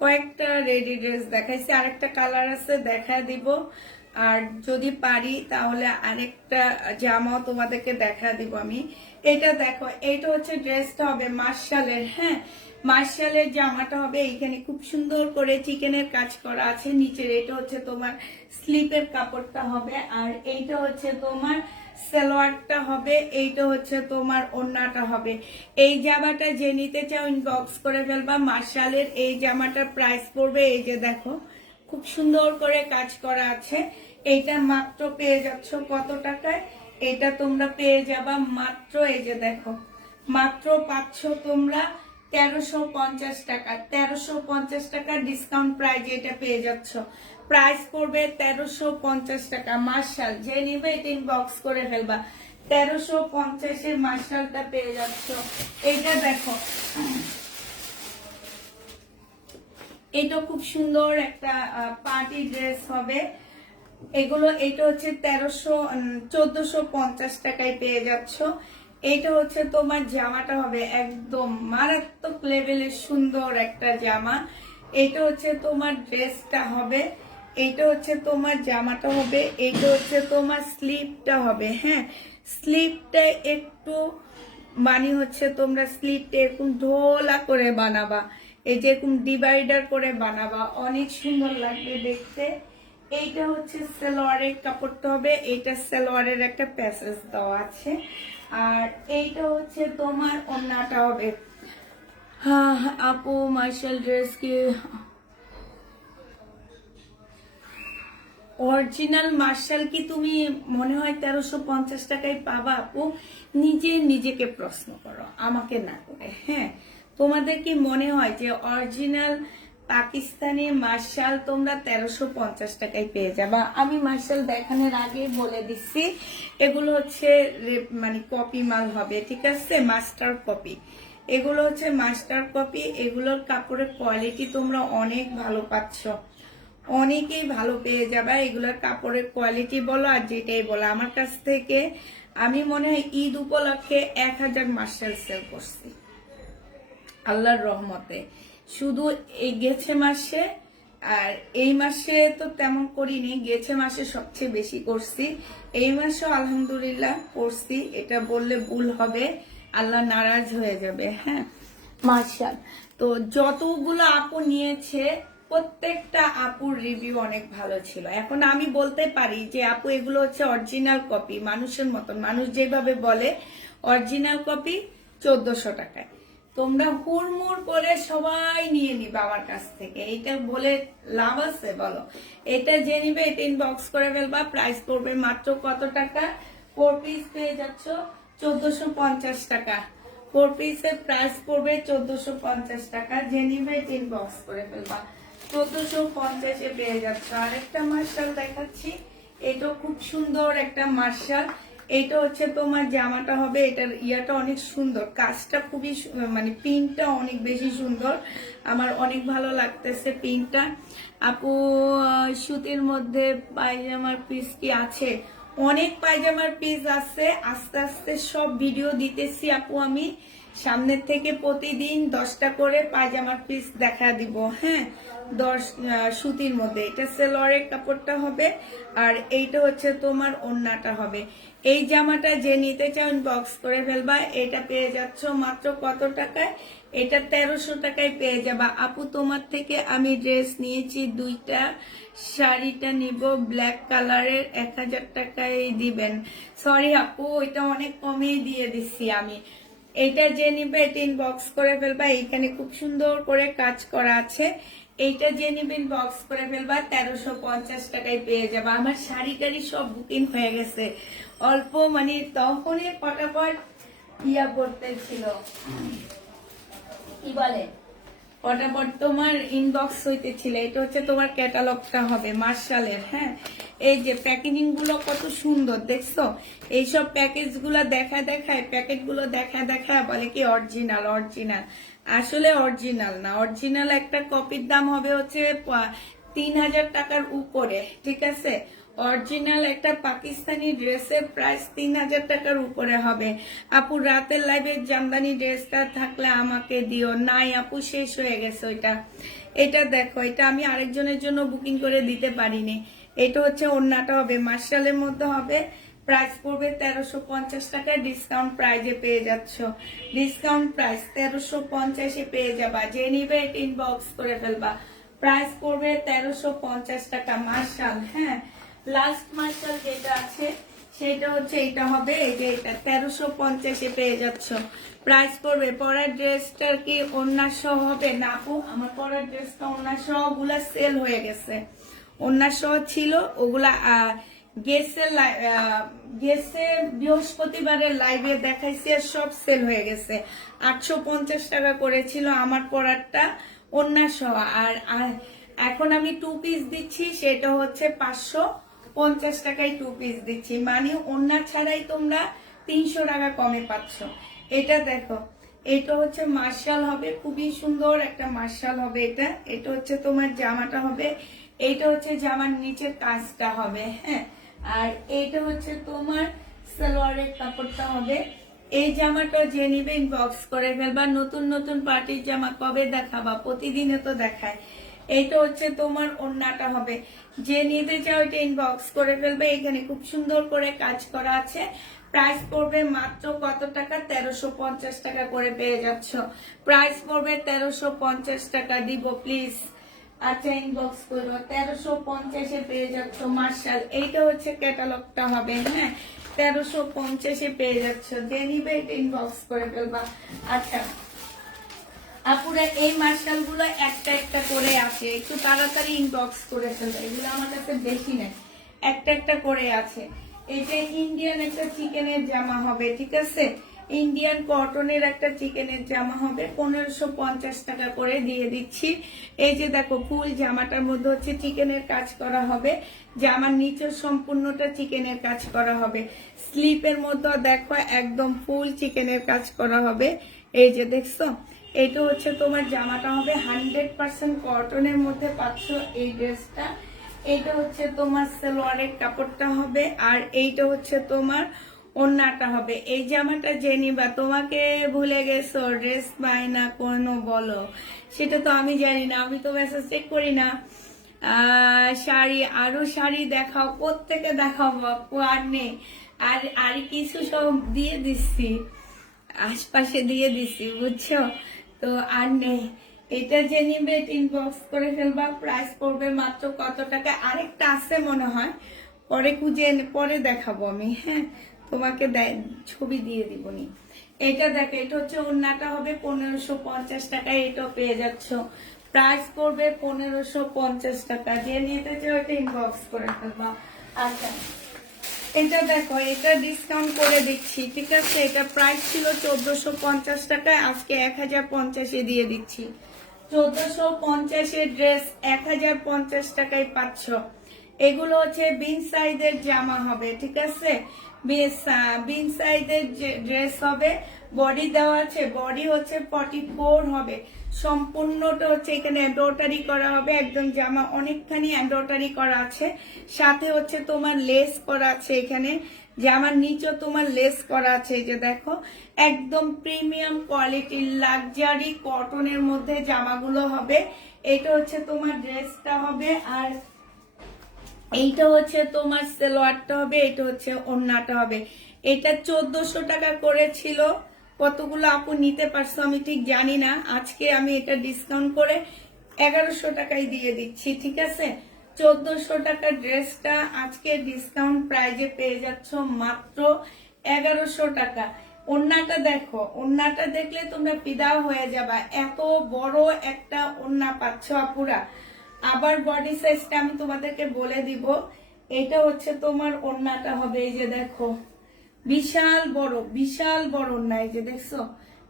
কয়েকটা রেডি ড্রেস দেখাইছি, আরেকটা কালার আছে দেখা দিব, আর যদি পারি তাহলে আরেকটা জামাও তোমাদেরকে দেখা দিব আমি। এটা দেখো, এইটা হচ্ছে ড্রেসটা হবে মার্শালের, হ্যাঁ মার্শালের জামাটা হবে, এইখানে খুব সুন্দর করে চিকেনের কাজ করা আছে নিচের। এটা হচ্ছে তোমার স্লিপের কাপড়টা হবে, আর এইটা হচ্ছে তোমার সালোয়ারটা হবে, এইটা হচ্ছে তোমার ওড়নাটা হবে। এই জামাটা যে নিতে চাও ইনবক্স করে ফেলবা। মার্শালের এই জামাটার প্রাইস পড়বে, এই যে দেখো খুব সুন্দর করে কাজ করা আছে, এইটা মাত্র পেয়ে যাচ্ছ কত টাকায়, এটা তোমরা পেয়ে যাবা মাত্র, এই যে দেখো মাত্র পাচ্ছ তোমরা 1350 টাকা। 1350 টাকা ডিসকাউন্ট প্রাইস এটা পেয়ে যাচ্ছ, প্রাইস করবে 1350 টাকা। মার্শাল যে নিবে এটা ইনবক্স করে ফেলবা, 1350-এর মার্শালটা পেয়ে যাচ্ছ। এটা দেখো, এটা খুব সুন্দর একটা পার্টি ড্রেস হবে, এগুলো এটা হচ্ছে 1450 টাকায় পেয়ে যাচ্ছ। এটা হচ্ছে তোমার জামাটা হবে একদম মারাত্মক লেভেলের সুন্দর একটা জামা, এটা হচ্ছে তোমার ড্রেসটা হবে, এইটা হচ্ছে তোমার জামাটা হবে, এইটা হচ্ছে তোমার স্লিপটা হবে, হ্যাঁ স্লিপটা একটু মানে হচ্ছে তোমরা স্লিপটা এরকম ঢোলা করে বানাবা, এই যে এরকম ডিভাইডার করে বানাবা, অনেক সুন্দর লাগবে দেখতে। এইটা হচ্ছে সালোয়ারের কাপড়টা হবে, এইটা সালোয়ারের একটা প্যাসেজ দেওয়া আছে, আর এইটা হচ্ছে তোমার ওড়নাটা হবে। হ্যাঁ আপু মার্শাল ড্রেস কি অরিজিনাল মার্শাল কি তুমি মনে হয় 1350 টাকায় পাবা আপু? নিজে নিজেকে প্রশ্ন করো, আমাকে না করে, হ্যাঁ তোমাদের কি মনে হয় যে অরিজিনাল পাকিস্তানি মার্শাল তোমরা 1350 টাকায় পেয়ে যাবা? আমি মার্শাল দেখানোর আগে বলে দিচ্ছি এগুলো হচ্ছে মানে কপি মাল হবে, ঠিক আছে, মাস্টার কপি, এগুলো হচ্ছে মাস্টার কপি, এগুলোর কাপড়ের কোয়ালিটি তোমরা অনেক ভালো পাচ্ছ, অনেকেই ভালো পেয়ে যাবে। এগুলোর কাপড়ের কোয়ালিটি বলো আর যেটাই বলো, আমার কাছ থেকে আমি মনে হয় ঈদ উপলক্ষে 1000 মার্শাল সেল করছি আল্লাহর রহমতে, শুধু এই গেছে মাসে, আর এই মাসে তো তেমন করিনি, গেছে মাসে সবচেয়ে বেশি করছি, এই মাসেও আলহামদুলিল্লাহ করছি, এটা বললে ভুল হবে, আল্লাহ নারাজ হয়ে যাবে, হ্যাঁ মার্শাল। তো যতগুলো আপু নিয়েছে প্রত্যেকটা আপুর রিভিউ অনেক ভালো ছিল। এখন আমি বলতে পারি যে আপু এগুলো হচ্ছে অরিজিনাল কপি, মানুষের মতন, মানুষ যেভাবে বলে অরিজিনাল কপি 1400 টাকায়। তোমরা হুড়মুড় করে সবাই নিয়ে নিবে আমার কাছ থেকে, এটা বলে লাভ আছে বলো? এটা যে নিবে এটা ইনবক্স করে ফেলবা। প্রাইস পড়বে মাত্র কত টাকা? 4 পিস পেয়ে যাচ্ছ 1450 টাকা। 4 পিসের প্রাইস পড়বে 1450 টাকা। যে নিবে এটা ইনবক্স করে ফেলবা। 1450 পেয়ে যাচ্ছ। আরেকটা মার্শাল দেখাচ্ছি, এটা খুব সুন্দর একটা মার্শাল। এটা হচ্ছে তোমার জামাটা হবে, এটার ইয়াটা অনেক সুন্দর, কাজটা খুবই মানে পিনটা অনেক বেশি সুন্দর, আমার অনেক ভালো লাগতেছে পিনটা। আপু সুতির মধ্যে পায়জামার পিস কি আছে? অনেক পায়জামার পিস আছে, আস্তে আস্তে সব ভিডিও দিতেছি আপু। আমি সামনের থেকে প্রতিদিন 10টা করে পায়জামার পিস দেখা দিব। হ্যাঁ, 10 সুতির মধ্যে। এটা সেলোয়ারের কাপড়টা হবে, আর এইটা হচ্ছে তোমার ওড়নাটা হবে। এই জামাটা যে নিতে চাও ইনবক্স করে ফেলবা। এটা পেয়ে যাচ্ছ মাত্র কত টাকায়? এটা 1300 টাকায় পেয়ে যাবা। আপু তোমার থেকে আমি ড্রেস নিয়েছি 2টা, শাড়িটা নিব ব্ল্যাক কালারের, 1000 টাকায় দিবেন। সরি আপু, এটা অনেক কমেই দিয়ে দিচ্ছি আমি। এটা যে নিবে এটা ইনবক্স করে ফেলবা। এইখানে খুব সুন্দর করে কাজ করা আছে। এইটা যে নিবে ইনবক্স করে ফেলবা, 1350 টাকায় পেয়ে যাবা। আমার শাড়ি টাড়ি সব বুকিং হয়ে গেছে, অল্প মানে তখনই ফটাফট ইয়া করতে ছিল, কি বলে, ফটাফট তোমার ইনবক্স হইতেছিল। এটা হচ্ছে তোমার ক্যাটালগটা হবে মার্শালের। হ্যাঁ, এই যে প্যাকেজিং গুলো কত সুন্দর দেখছো? এইসব প্যাকেজ গুলো দেখায় প্যাকেট গুলো দেখায় বলে কি অরিজিনাল অরিজিনাল, আসলে অরিজিনাল না। অরিজিনাল একটা কপির দাম হবে হচ্ছে 3000 টাকার উপরে, ঠিক আছে? অরিজিনাল একটা পাকিস্তানি ড্রেসের প্রাইস 3000 টাকার উপরে হবে। আপু রাতের লাইভে জামদানি ড্রেসটা থাকলে আমাকে দিও। নাই আপু, শেষ হয়ে গেছে ওইটা। এটা দেখো, এটা আমি আরেকজনের জন্য বুকিং করে দিতে পারিনি। এটা হচ্ছে ওড়নাটা হবে, মার্শালের মধ্যে হবে। প্রাইস পড়বে 1350 টাকা, ডিসকাউন্ট প্রাইজে পেয়ে যাচ্ছ। ডিসকাউন্ট প্রাইস 1350 পেয়ে যাবা। যে নিবে এটা ইনবক্স করে ফেলবা। প্রাইস পড়বে 1350 টাকা মার্শাল। হ্যাঁ, লাস্ট মার্শাল যেটা আছে সেটা হচ্ছে এটা হবে, এই যে এটা 1350 পেয়ে যাচ্ছ। প্রাইস পড়বে। পরার ড্রেসটার কি ওড়না সহ হবে? না আপু, আমার পরার ড্রেসটা ওড়না সহ গুলা সেল হয়ে গেছে। ওড়না সহ ছিল ওগুলা গেছে বৃহস্পতিবারের লাইভে দেখাইছি, আর সব সেল হয়ে গেছে। 850 টাকা করেছিল আমার পরারটা ওড়না সহ। আর এখন আমি 2 পিস দিচ্ছি, সেটা হচ্ছে 550 টাকায় 2 পিস দিচ্ছি, মানে ওড়না ছাড়াই তোমরা 300 টাকা কমে পাচ্ছ। এটা দেখো, এটা হচ্ছে মার্শাল হবে, খুবই সুন্দর একটা মার্শাল হবে। এটা হচ্ছে তোমার জামাটা হবে, এইটা হচ্ছে জামার নিচের কাজটা হবে। হ্যাঁ, আর এইটা হচ্ছে তোমার সালোয়ারের কাপড়টা হবে। এই জামাটা যে নিবে ইনবক্স করে ফেলবা। নতুন নতুন পার্টির জামা কবে দেখাবা? প্রতিদিনে তো দেখায়। এইটা হচ্ছে তোমার ওড়নাটা হবে। যে নিতে চাও এটা ইনবক্স করে ফেলবে। এখানে খুব সুন্দর করে কাজ করা আছে। প্রাইস পড়বে মাত্র কত টাকা? 1350 টাকা করে পেয়ে যাচ্ছ। প্রাইস পড়বে 1350 টাকা, দিব প্লিজ। আচ্ছা, ইনবক্স করো। 1350 পেয়ে যাচ্ছ মার্শাল। এইটা হচ্ছে ক্যাটালগটা হবে। হ্যাঁ, 1350 পেয়ে যাচ্ছ। যে নিবে এটা ইনবক্স করে ফেলবা। আচ্ছা আপুরা, এই মার্শাল গুলো একটা একটা করে আছে, একটু তাড়াতাড়ি ইনবক্স করে ফেলবে। এগুলো আমার কাছে বেশি নেই, একটা একটা করে আছে। এটা ইন্ডিয়ান একটা চিকেনের জামা হবে, ঠিক আছে? ইন্ডিয়ান কটনের একটা চিকেনের জামা হবে, 1550 টাকা করে দিয়ে দিচ্ছি। এই যে দেখো, ফুল জামাটার মধ্যে হচ্ছে চিকেনের কাজ করা হবে। জামার নিচের সম্পূর্ণটা চিকেনের কাজ করা হবে। স্লিপের মধ্যে দেখো একদম ফুল চিকেনের কাজ করা হবে। এই যে দেখছো, এটা হচ্ছে তোমার জামাটা হবে 100% কটনের মধ্যে পাচ্ছ এই ড্রেসটা। এইটা হচ্ছে তোমার সালোয়ারের কাপড়টা হবে, আর এইটা হচ্ছে তোমার ওড়নাটা হবে। এই জামাটা যে নিবা, তোমাকে ভুলে গেছো, ড্রেস পাই না কোনো বলো? সেটা তো আমি জানি না, আমি তো মেসেজ চেক করি না। শাড়ি, আরো শাড়ি দেখাও, প্রত্যেকে দেখাবো আপু, আর নেই। আর কিছু সব দিয়ে দিচ্ছি, আশপাশে দিয়ে দিচ্ছি, বুঝছো তো, আর নেই। এটা যে নিবে ইনবক্স করে ফেলবা। প্রাইস পড়বে মাত্র কত টাকা? আরেকটা আছে মনে হয়, পরে খুঁজে পরে দেখাবো আমি। হ্যাঁ, তোমাকে ছবি দিয়ে দিবনি। এটা দেখো, এটা হচ্ছে ওড়নাটা হবে 1550 টাকায়, এটাও পেয়ে যাচ্ছ। প্রাইস পড়বে 1550 টাকা। যে নিতে চাও এটা ইনবক্স করে ফেলবা। আচ্ছা, এটা দেখো, এটা ডিসকাউন্ট করে দিচ্ছি, ঠিক আছে? এটা প্রাইস ছিল 1450 টাকায়, আজকে 1050 দিয়ে দিচ্ছি। 1450 ড্রেস 1050 টাকায় পাচ্ছ। এগুলো হচ্ছে বিন সাইজের জামা হবে, ঠিক আছে? বিন সাইজের ড্রেস হবে, বডি দেওয়া আছে, বডি হচ্ছে 44 হবে। সম্পূর্ণটা হচ্ছে এখানে এমব্রয়ডারি করা হবে, একদম জামা অনেকখানি এমব্রয়ডারি করা আছে, সাথে হচ্ছে তোমার লেস করা আছে এখানে, জামার নিচে তোমার লেস করা আছে। এই যে দেখো, একদম প্রিমিয়াম কোয়ালিটির লাক্সারি কটনের মধ্যে জামাগুলো হবে। এটা হচ্ছে তোমার ড্রেসটা হবে, আর এইটা হচ্ছে তোমার সালোয়ারটা হবে, এটা হচ্ছে ওড়নাটা হবে। এটা 1400 টাকা করেছিল, কতগুলো আপু নিতে পারছো আমি ঠিক জানি না। আজকে আমি এটা ডিসকাউন্ট করে 1100 টাকায় দিয়ে দিচ্ছি, ঠিক আছে? 1400 টাকার ড্রেসটা আজকে ডিসকাউন্ট প্রাইজে পেয়ে যাচ্ছ মাত্র 1100 টাকা। ওড়নাটা দেখো, ওড়নাটা দেখলে তোমরা ফিদা হয়ে যাবা, এত বড় একটা ওড়না পাচ্ছ আপুরা। আবার বডি সাইজটা আমি তোমাদেরকে বলে দিব। এটা হচ্ছে তোমার ওড়নাটা হবে, এই যে দেখো, বিশাল বড় ওড়না, এই যে দেখছো,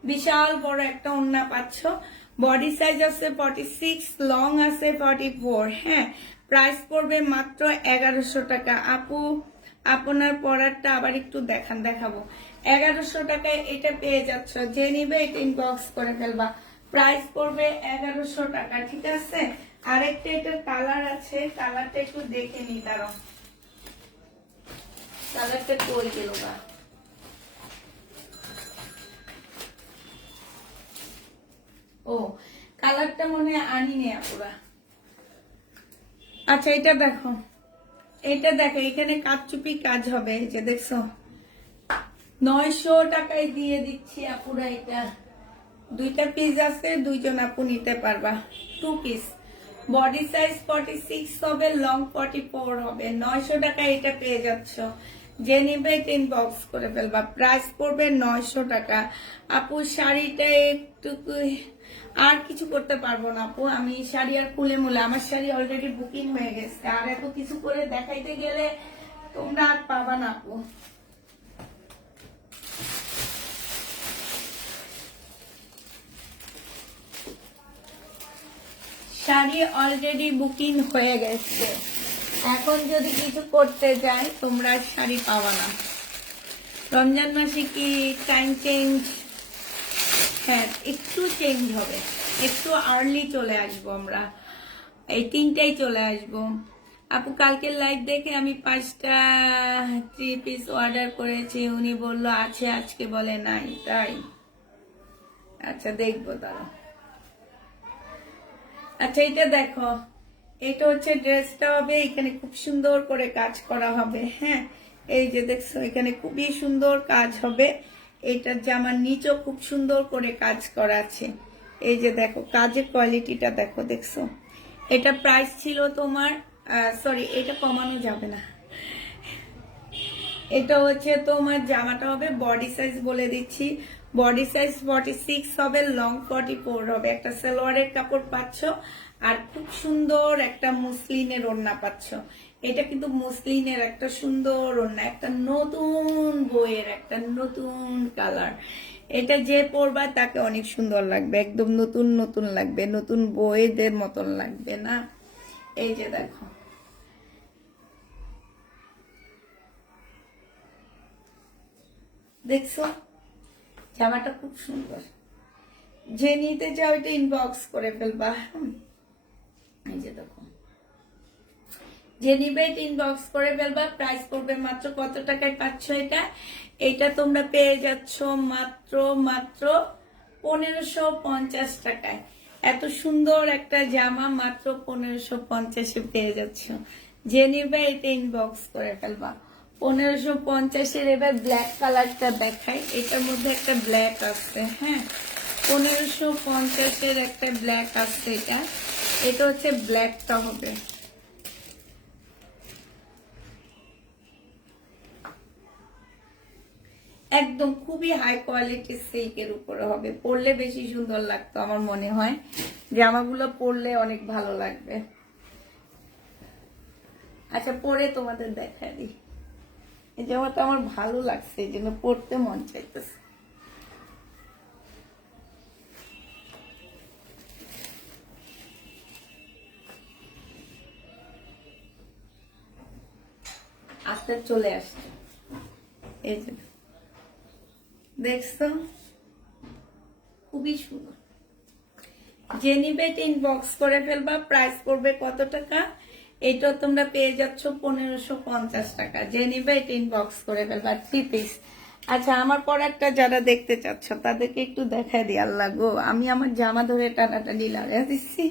বিশাল বড় একটা ওড়না পাচ্ছ। বডি সাইজ আছে 46, লং আছে 44। হ্যাঁ, প্রাইস পড়বে মাত্র 1100 টাকা। আপু আপনার পরারটা আবার একটু দেখাবো। 1100 টাকায় এটা পেয়ে যাচ্ছ, যে নিবে এটা ইনবক্স করে ফেলবা। প্রাইস পড়বে 1100 টাকা, ঠিক আছে? আরেকটা এটার কালার আছে, কালারটা একটু দেখে নি, দাঁড়াও, কালারটা কই গেল বা? ও, কালারটা মনে হয় আনিনি আপুরা। আচ্ছা, এটা দেখো, এখানে কাচচুপি কাজ হবে, এই যে দেখছো, 900 টাকায় দিয়ে দিচ্ছি আপুরা। এটা দুইটা পিস আছে, দুইজন আপু নিতে পারবা, 2 পিস। বডি সাইজ 46 হবে, লং 44 হবে। 900 টাকায় এটা পেয়ে যাচ্ছ, যে নিবে এটা ইনবক্স করে ফেলবা। প্রাইস পড়বে 900 টাকা। আপু শাড়িটা একটু, আর কিছু করতে পারবো না আপু, আমি শাড়ি আর খুলে মুলে, আমার শাড়ি অলরেডি বুকিং হয়ে গেছে, আর এত কিছু করে দেখাইতে গেলে তোমরা আর পাবা না আপু। শাড়ি অলরেডি বুকিং হয়ে গেছে, এখন যদি কিছু করতে যাই তোমরা শাড়ি পাবা না। রমজান মাসে কি টাইম চেঞ্জ? হ্যাঁ, একটু চেঞ্জ হবে, একটু আর্লি চলে আসবো আমরা, এই 3টায় চলে আসবো। আপু কালকের লাইভ দেখে আমি 5টা 3 পিস অর্ডার করেছি, উনি বললো আছে, আজকে বলে নাই, তাই? আচ্ছা, দেখবো তারা। আচ্ছা, এটা দেখো, এটা হচ্ছে ড্রেসটা হবে, এখানে খুব সুন্দর করে কাজ করা হবে। হ্যাঁ, এই যে দেখছো, এখানে খুবই সুন্দর কাজ হবে। এটা জামার নিচেও খুব সুন্দর করে কাজ করা আছে। এই যে দেখো, কাজের কোয়ালিটিটা দেখো, দেখছো? এটা প্রাইস ছিল তোমার, সরি, এটা কমানো যাবে না। এটা হচ্ছে তোমার জামাটা হবে, বডি সাইজ বলে দিচ্ছি, বডি সাইজ 46 হবে, লং 44 হবে। একটা সালোয়ারের কাপড় পাচ্ছ, আর খুব সুন্দর একটা মুসলিনের ওড়না পাচ্ছ। এটা কিন্তু মুসলিনের একটা সুন্দর ওড়না, একটা নতুন বইয়ের একটা নতুন কালার। এটা যে পরবা তাকে অনেক সুন্দর লাগবে, একদম নতুন নতুন লাগবে, নতুন বইয়েদের মতন লাগবে না? এই যে দেখো, দেখছো জামাটা খুব সুন্দর, যে নিতে চাও এটা ইনবক্স করে ফেলবা। এই যে দেখো, যে নিবে এটা ইনবক্স করে ফেলবা। প্রাইস পড়বে মাত্র কত টাকায় পাচ্ছ এটা? এটা তোমরা পেয়ে যাচ্ছ মাত্র 1550 টাকায়। এত সুন্দর একটা জামা মাত্র 1550-এ পেয়ে যাচ্ছ, যে নিবে এটা ইনবক্স করে ফেলবা। 1550-এর। এবার ব্ল্যাক কালারটা দেখাই, এটার মধ্যে একটা ব্ল্যাক আছে। হ্যাঁ, 1550-এর একটা ব্ল্যাক আছে, এটা হচ্ছে ব্ল্যাকটা হবে। একদম খুবই হাই কোয়ালিটির সিল্কের উপরে হবে, পরলে বেশি সুন্দর লাগতো। আমার মনে হয় জামাগুলো পরলে অনেক ভালো লাগবে। আচ্ছা পরে তোমাদের দেখা দিই। এই জামাটা আমার ভালো লাগছে, এই জন্য পরতে মন চাইতেছে। আস্তে চলে আসছে, এই যে দেখছো, খুবই সুন্দর। যে নিবে ইনবক্স করে ফেলবা। প্রাইস পড়বে কত টাকা? এটা তোমরা পেয়ে যাচ্ছ 1550 টাকা। যে নিবে ইনবক্স করে ফেলবা, 3 পিস। আচ্ছা আমার পরেরটা যারা দেখতে চাচ্ছ তাদেরকে একটু দেখাই দিই। আল্লাহ গো, আমি আমার জামা ধরে টানাটানি লাগিয়ে দিচ্ছি।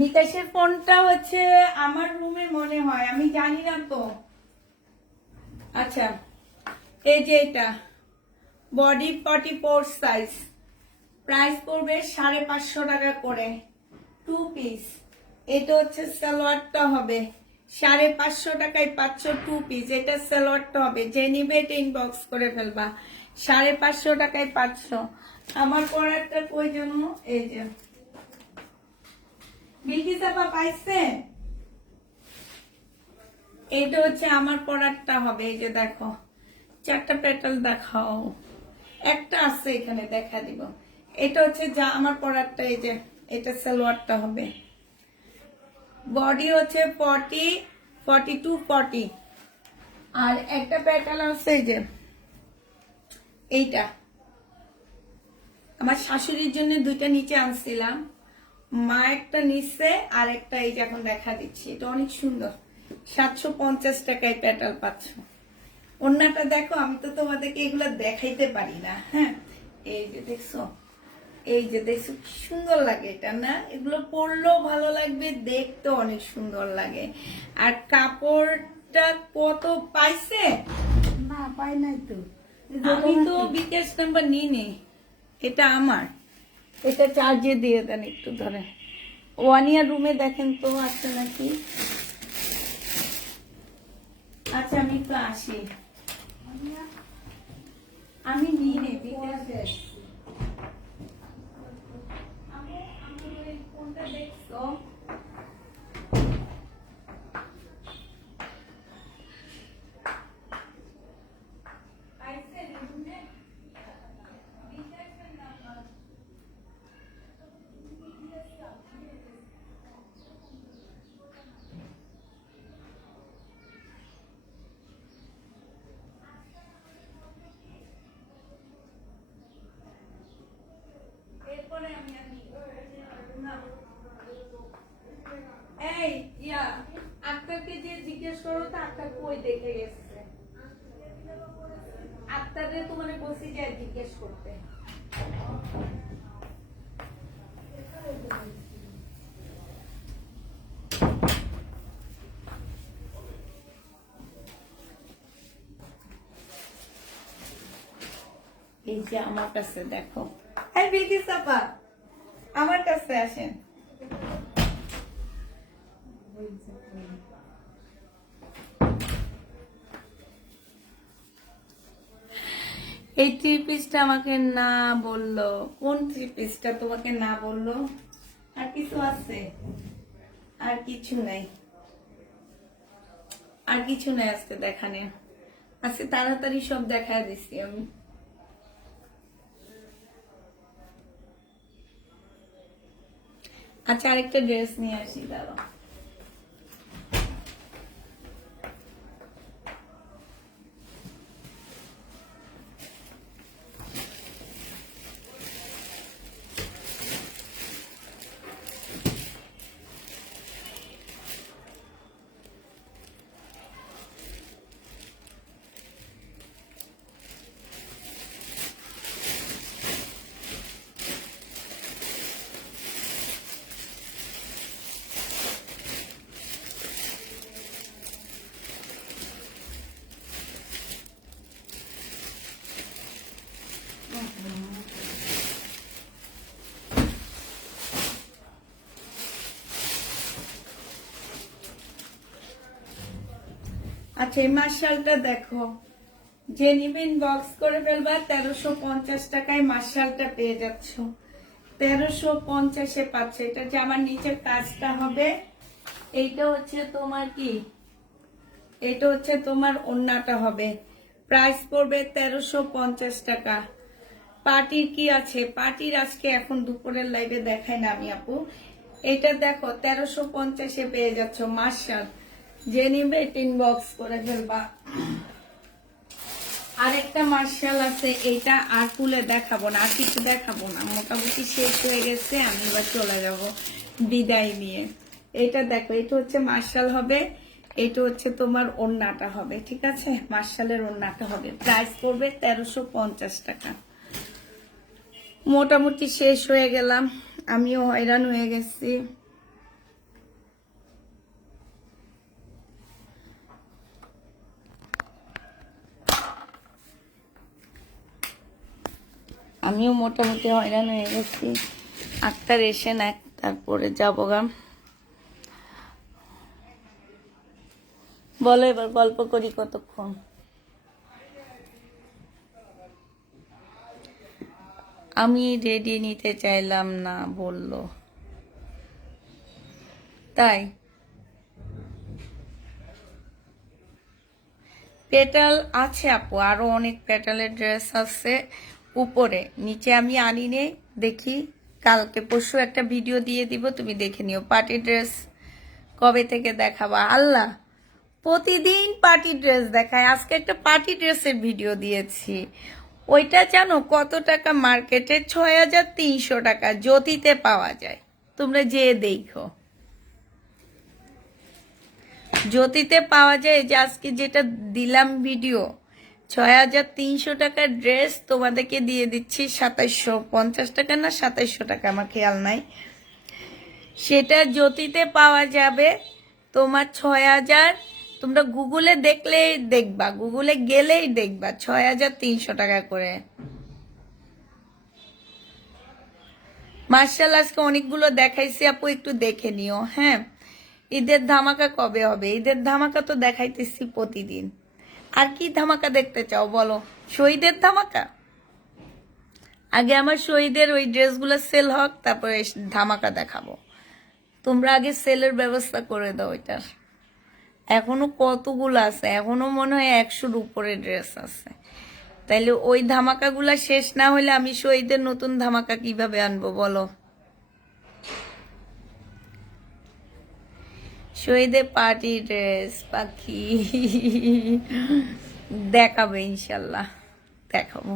বিকাশের ফোনটা হচ্ছে আমার রুমে মনে হয়, আমি জানি না তো। আচ্ছা এই যে এটা বডি 44 সাইজ, প্রাইস পড়বে 550 টাকা করে, 2 পিস। এটা হচ্ছে সালোয়ারটা হবে 550 টাকায় পাচ্ছ 2 পিস। এটা সালোয়ারটা হবে, যে নিবে এটা ইনবক্স করে ফেলবা। 550 টাকায় পাচ্ছ। আমার পরারটা কই জন্য, এই যে বিলকিস আপা পাইছে। এটা হচ্ছে আমার পরারটা হবে, এই যে দেখো 4টা পেটাল দেখাও, একটা আছে এখানে দেখা দিব। এটা হচ্ছে যা আমার পরারটা, এই যে এটা সালোয়ারটা হবে। বডি হচ্ছে 40, 42, 40। আর একটা প্যাটার্ন আছে এই যে এইটা, আমার শাশুড়ির জন্য 2টা নিচে আনছিলাম, মা একটা নিচ্ছে আর একটা এই যে এখন দেখা দিচ্ছি। এটা অনেক সুন্দর, 750 টাকায় প্যাটাল পাচ্ছ। অন্যটা দেখো, আমি তো তোমাদেরকে এগুলো দেখাইতে পারি না। হ্যাঁ এই যে দেখছো, এই যে দেখছো কি সুন্দর লাগে এটা না? এগুলো পরলেও ভালো লাগবে, দেখতে অনেক সুন্দর লাগে। আর কাপড়টা কত পাইছে? না পাই নাই তো। আমি তো বিকাশ নাম্বার নিইনি, এটা আমার। এটা চার্জে দিয়ে দেন একটু ধরে। ওয়ানিয়া রুমে দেখেন তো আছে নাকি। আচ্ছা আমি একটু আসি, আমি নিইনি বিকাশ। কোনটা দেখছো? এরপরে আমি এই ইয়া আক্তারকে যে জিজ্ঞেস করো তো, আক্তার কই দেখে গেছে। আক্তারে তোমার বসি যায় জিজ্ঞেস করতে। এই যে আমার কাছে দেখো, এই বিলকিস আপা আমার কাছে আসেন। এই 3 পিসটা আমাকে না বললো। কোন 3 পিসটা তোমাকে না বললো? আর কিছু আছে? আর কিছু নাই, আর কিছু নাই আজকে দেখানে। আজকে তাড়াতাড়ি সব দেখা দিছি আমি। আচ্ছা আরেকটা ড্রেস নিয়ে আসি, দাঁড়াও। আচ্ছা এই মার্শালটা দেখো, যে নিবেন বক্স করে ফেলবা। 1350 টাকায় মার্শালটা পেয়ে যাচ্ছ, 1350-এ পাচ্ছ। এটা যে আমার নিচের কাজটা হবে, এইটা হচ্ছে তোমার কি, এটা হচ্ছে তোমার ওড়নাটা হবে। প্রাইস পড়বে 1350 টাকা। পার্টির কি আছে, পার্টির আজকে এখন দুপুরের লাইভে দেখাই না আমি আপু। এটা দেখো 1350-এ পেয়ে যাচ্ছ মার্শাল। যে নিবে টিন বক্স করে ফেলবা। আরেকটা মার্শাল আছে, এইটা আর খুলে দেখাবো না, আর কিছু দেখাবো না, মোটামুটি শেষ হয়ে গেছে। আমি এবার চলে যাব বিদায় নিয়ে। এটা দেখো, এটা হচ্ছে মার্শাল হবে, এটা হচ্ছে তোমার ওড়নাটা হবে, ঠিক আছে? মার্শালের ওড়নাটা হবে। প্রাইস পড়বে 1350 টাকা। মোটামুটি শেষ হয়ে গেলাম, আমিও হয়রান হয়ে গেছি। আমিও মোটামুটি হয়রান হয়ে গেছি। আক্তার এসে না, তারপরে যাবো গা। বলো এবার গল্প করি কতক্ষণ। আমি রেডি নিতে চাইলাম না বললো, তাই পেটাল আছে আপু, আরো অনেক পেটালের ড্রেস আছে উপরে, নিচে আমি আনি নেই। দেখি কালকে পরশু একটা ভিডিও দিয়ে দিব, তুমি দেখে নিও। পার্টি ড্রেস কবে থেকে দেখাবা? আল্লাহ, প্রতিদিন পার্টি ড্রেস দেখায়। আজকে একটা পার্টি ড্রেসের ভিডিও দিয়েছি। ওইটা জানো কত টাকা? মার্কেটে 6300 টাকা জ্যোতিতে পাওয়া যায়, তোমরা যেয়ে দেখো। জ্যোতিতে পাওয়া যায়। যে আজকে যেটা দিলাম ভিডিও, 6300 টাকার ড্রেস তোমাদেরকে দিয়ে দিচ্ছি 2750 টাকা না 2700 টাকা, আমার খেয়াল নাই। সেটা জ্যোতিতে পাওয়া যাবে তোমার 6000। তোমরা গুগলে দেখলেই দেখবা, গুগলে গেলেই দেখবা 6300 টাকা করে। মার্শাল আজকে অনেকগুলো দেখাইছি আপু, একটু দেখে নিও। হ্যাঁ, ঈদের ধামাকা কবে হবে? ঈদের ধামাকা তো দেখাইতেছি প্রতিদিন। আর কি ধামাকা দেখতে চাও বলো? শহীদের ধামাকা? আগে আমার শহীদের ওই ড্রেসগুলো সেল হোক, তারপরে ধামাকা দেখাবো। তোমরা আগে সেলের ব্যবস্থা করে দাও এটার। এখনো কতগুলো আছে, এখনো মনে হয় 100-র উপরে ড্রেস আছে। তাইলে ওই ধামাকাগুলা শেষ না হলে আমি শহীদের নতুন ধামাকা কিভাবে আনবো বলো? শহীদের পার্টি ড্রেস পাখি দেখাবে ইনশাল্লাহ, দেখাবো।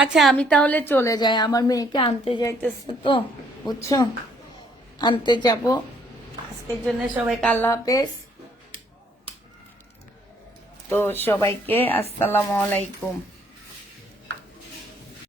আচ্ছা আমি তাহলে চলে যাই, আমার মেয়েকে আনতে যাইতেছে তো, বুঝছো? আনতে যাব। আজকের জন্য সবাইকে আল্লাহ হাফেজ। তো সবাইকে আসসালামু আলাইকুম।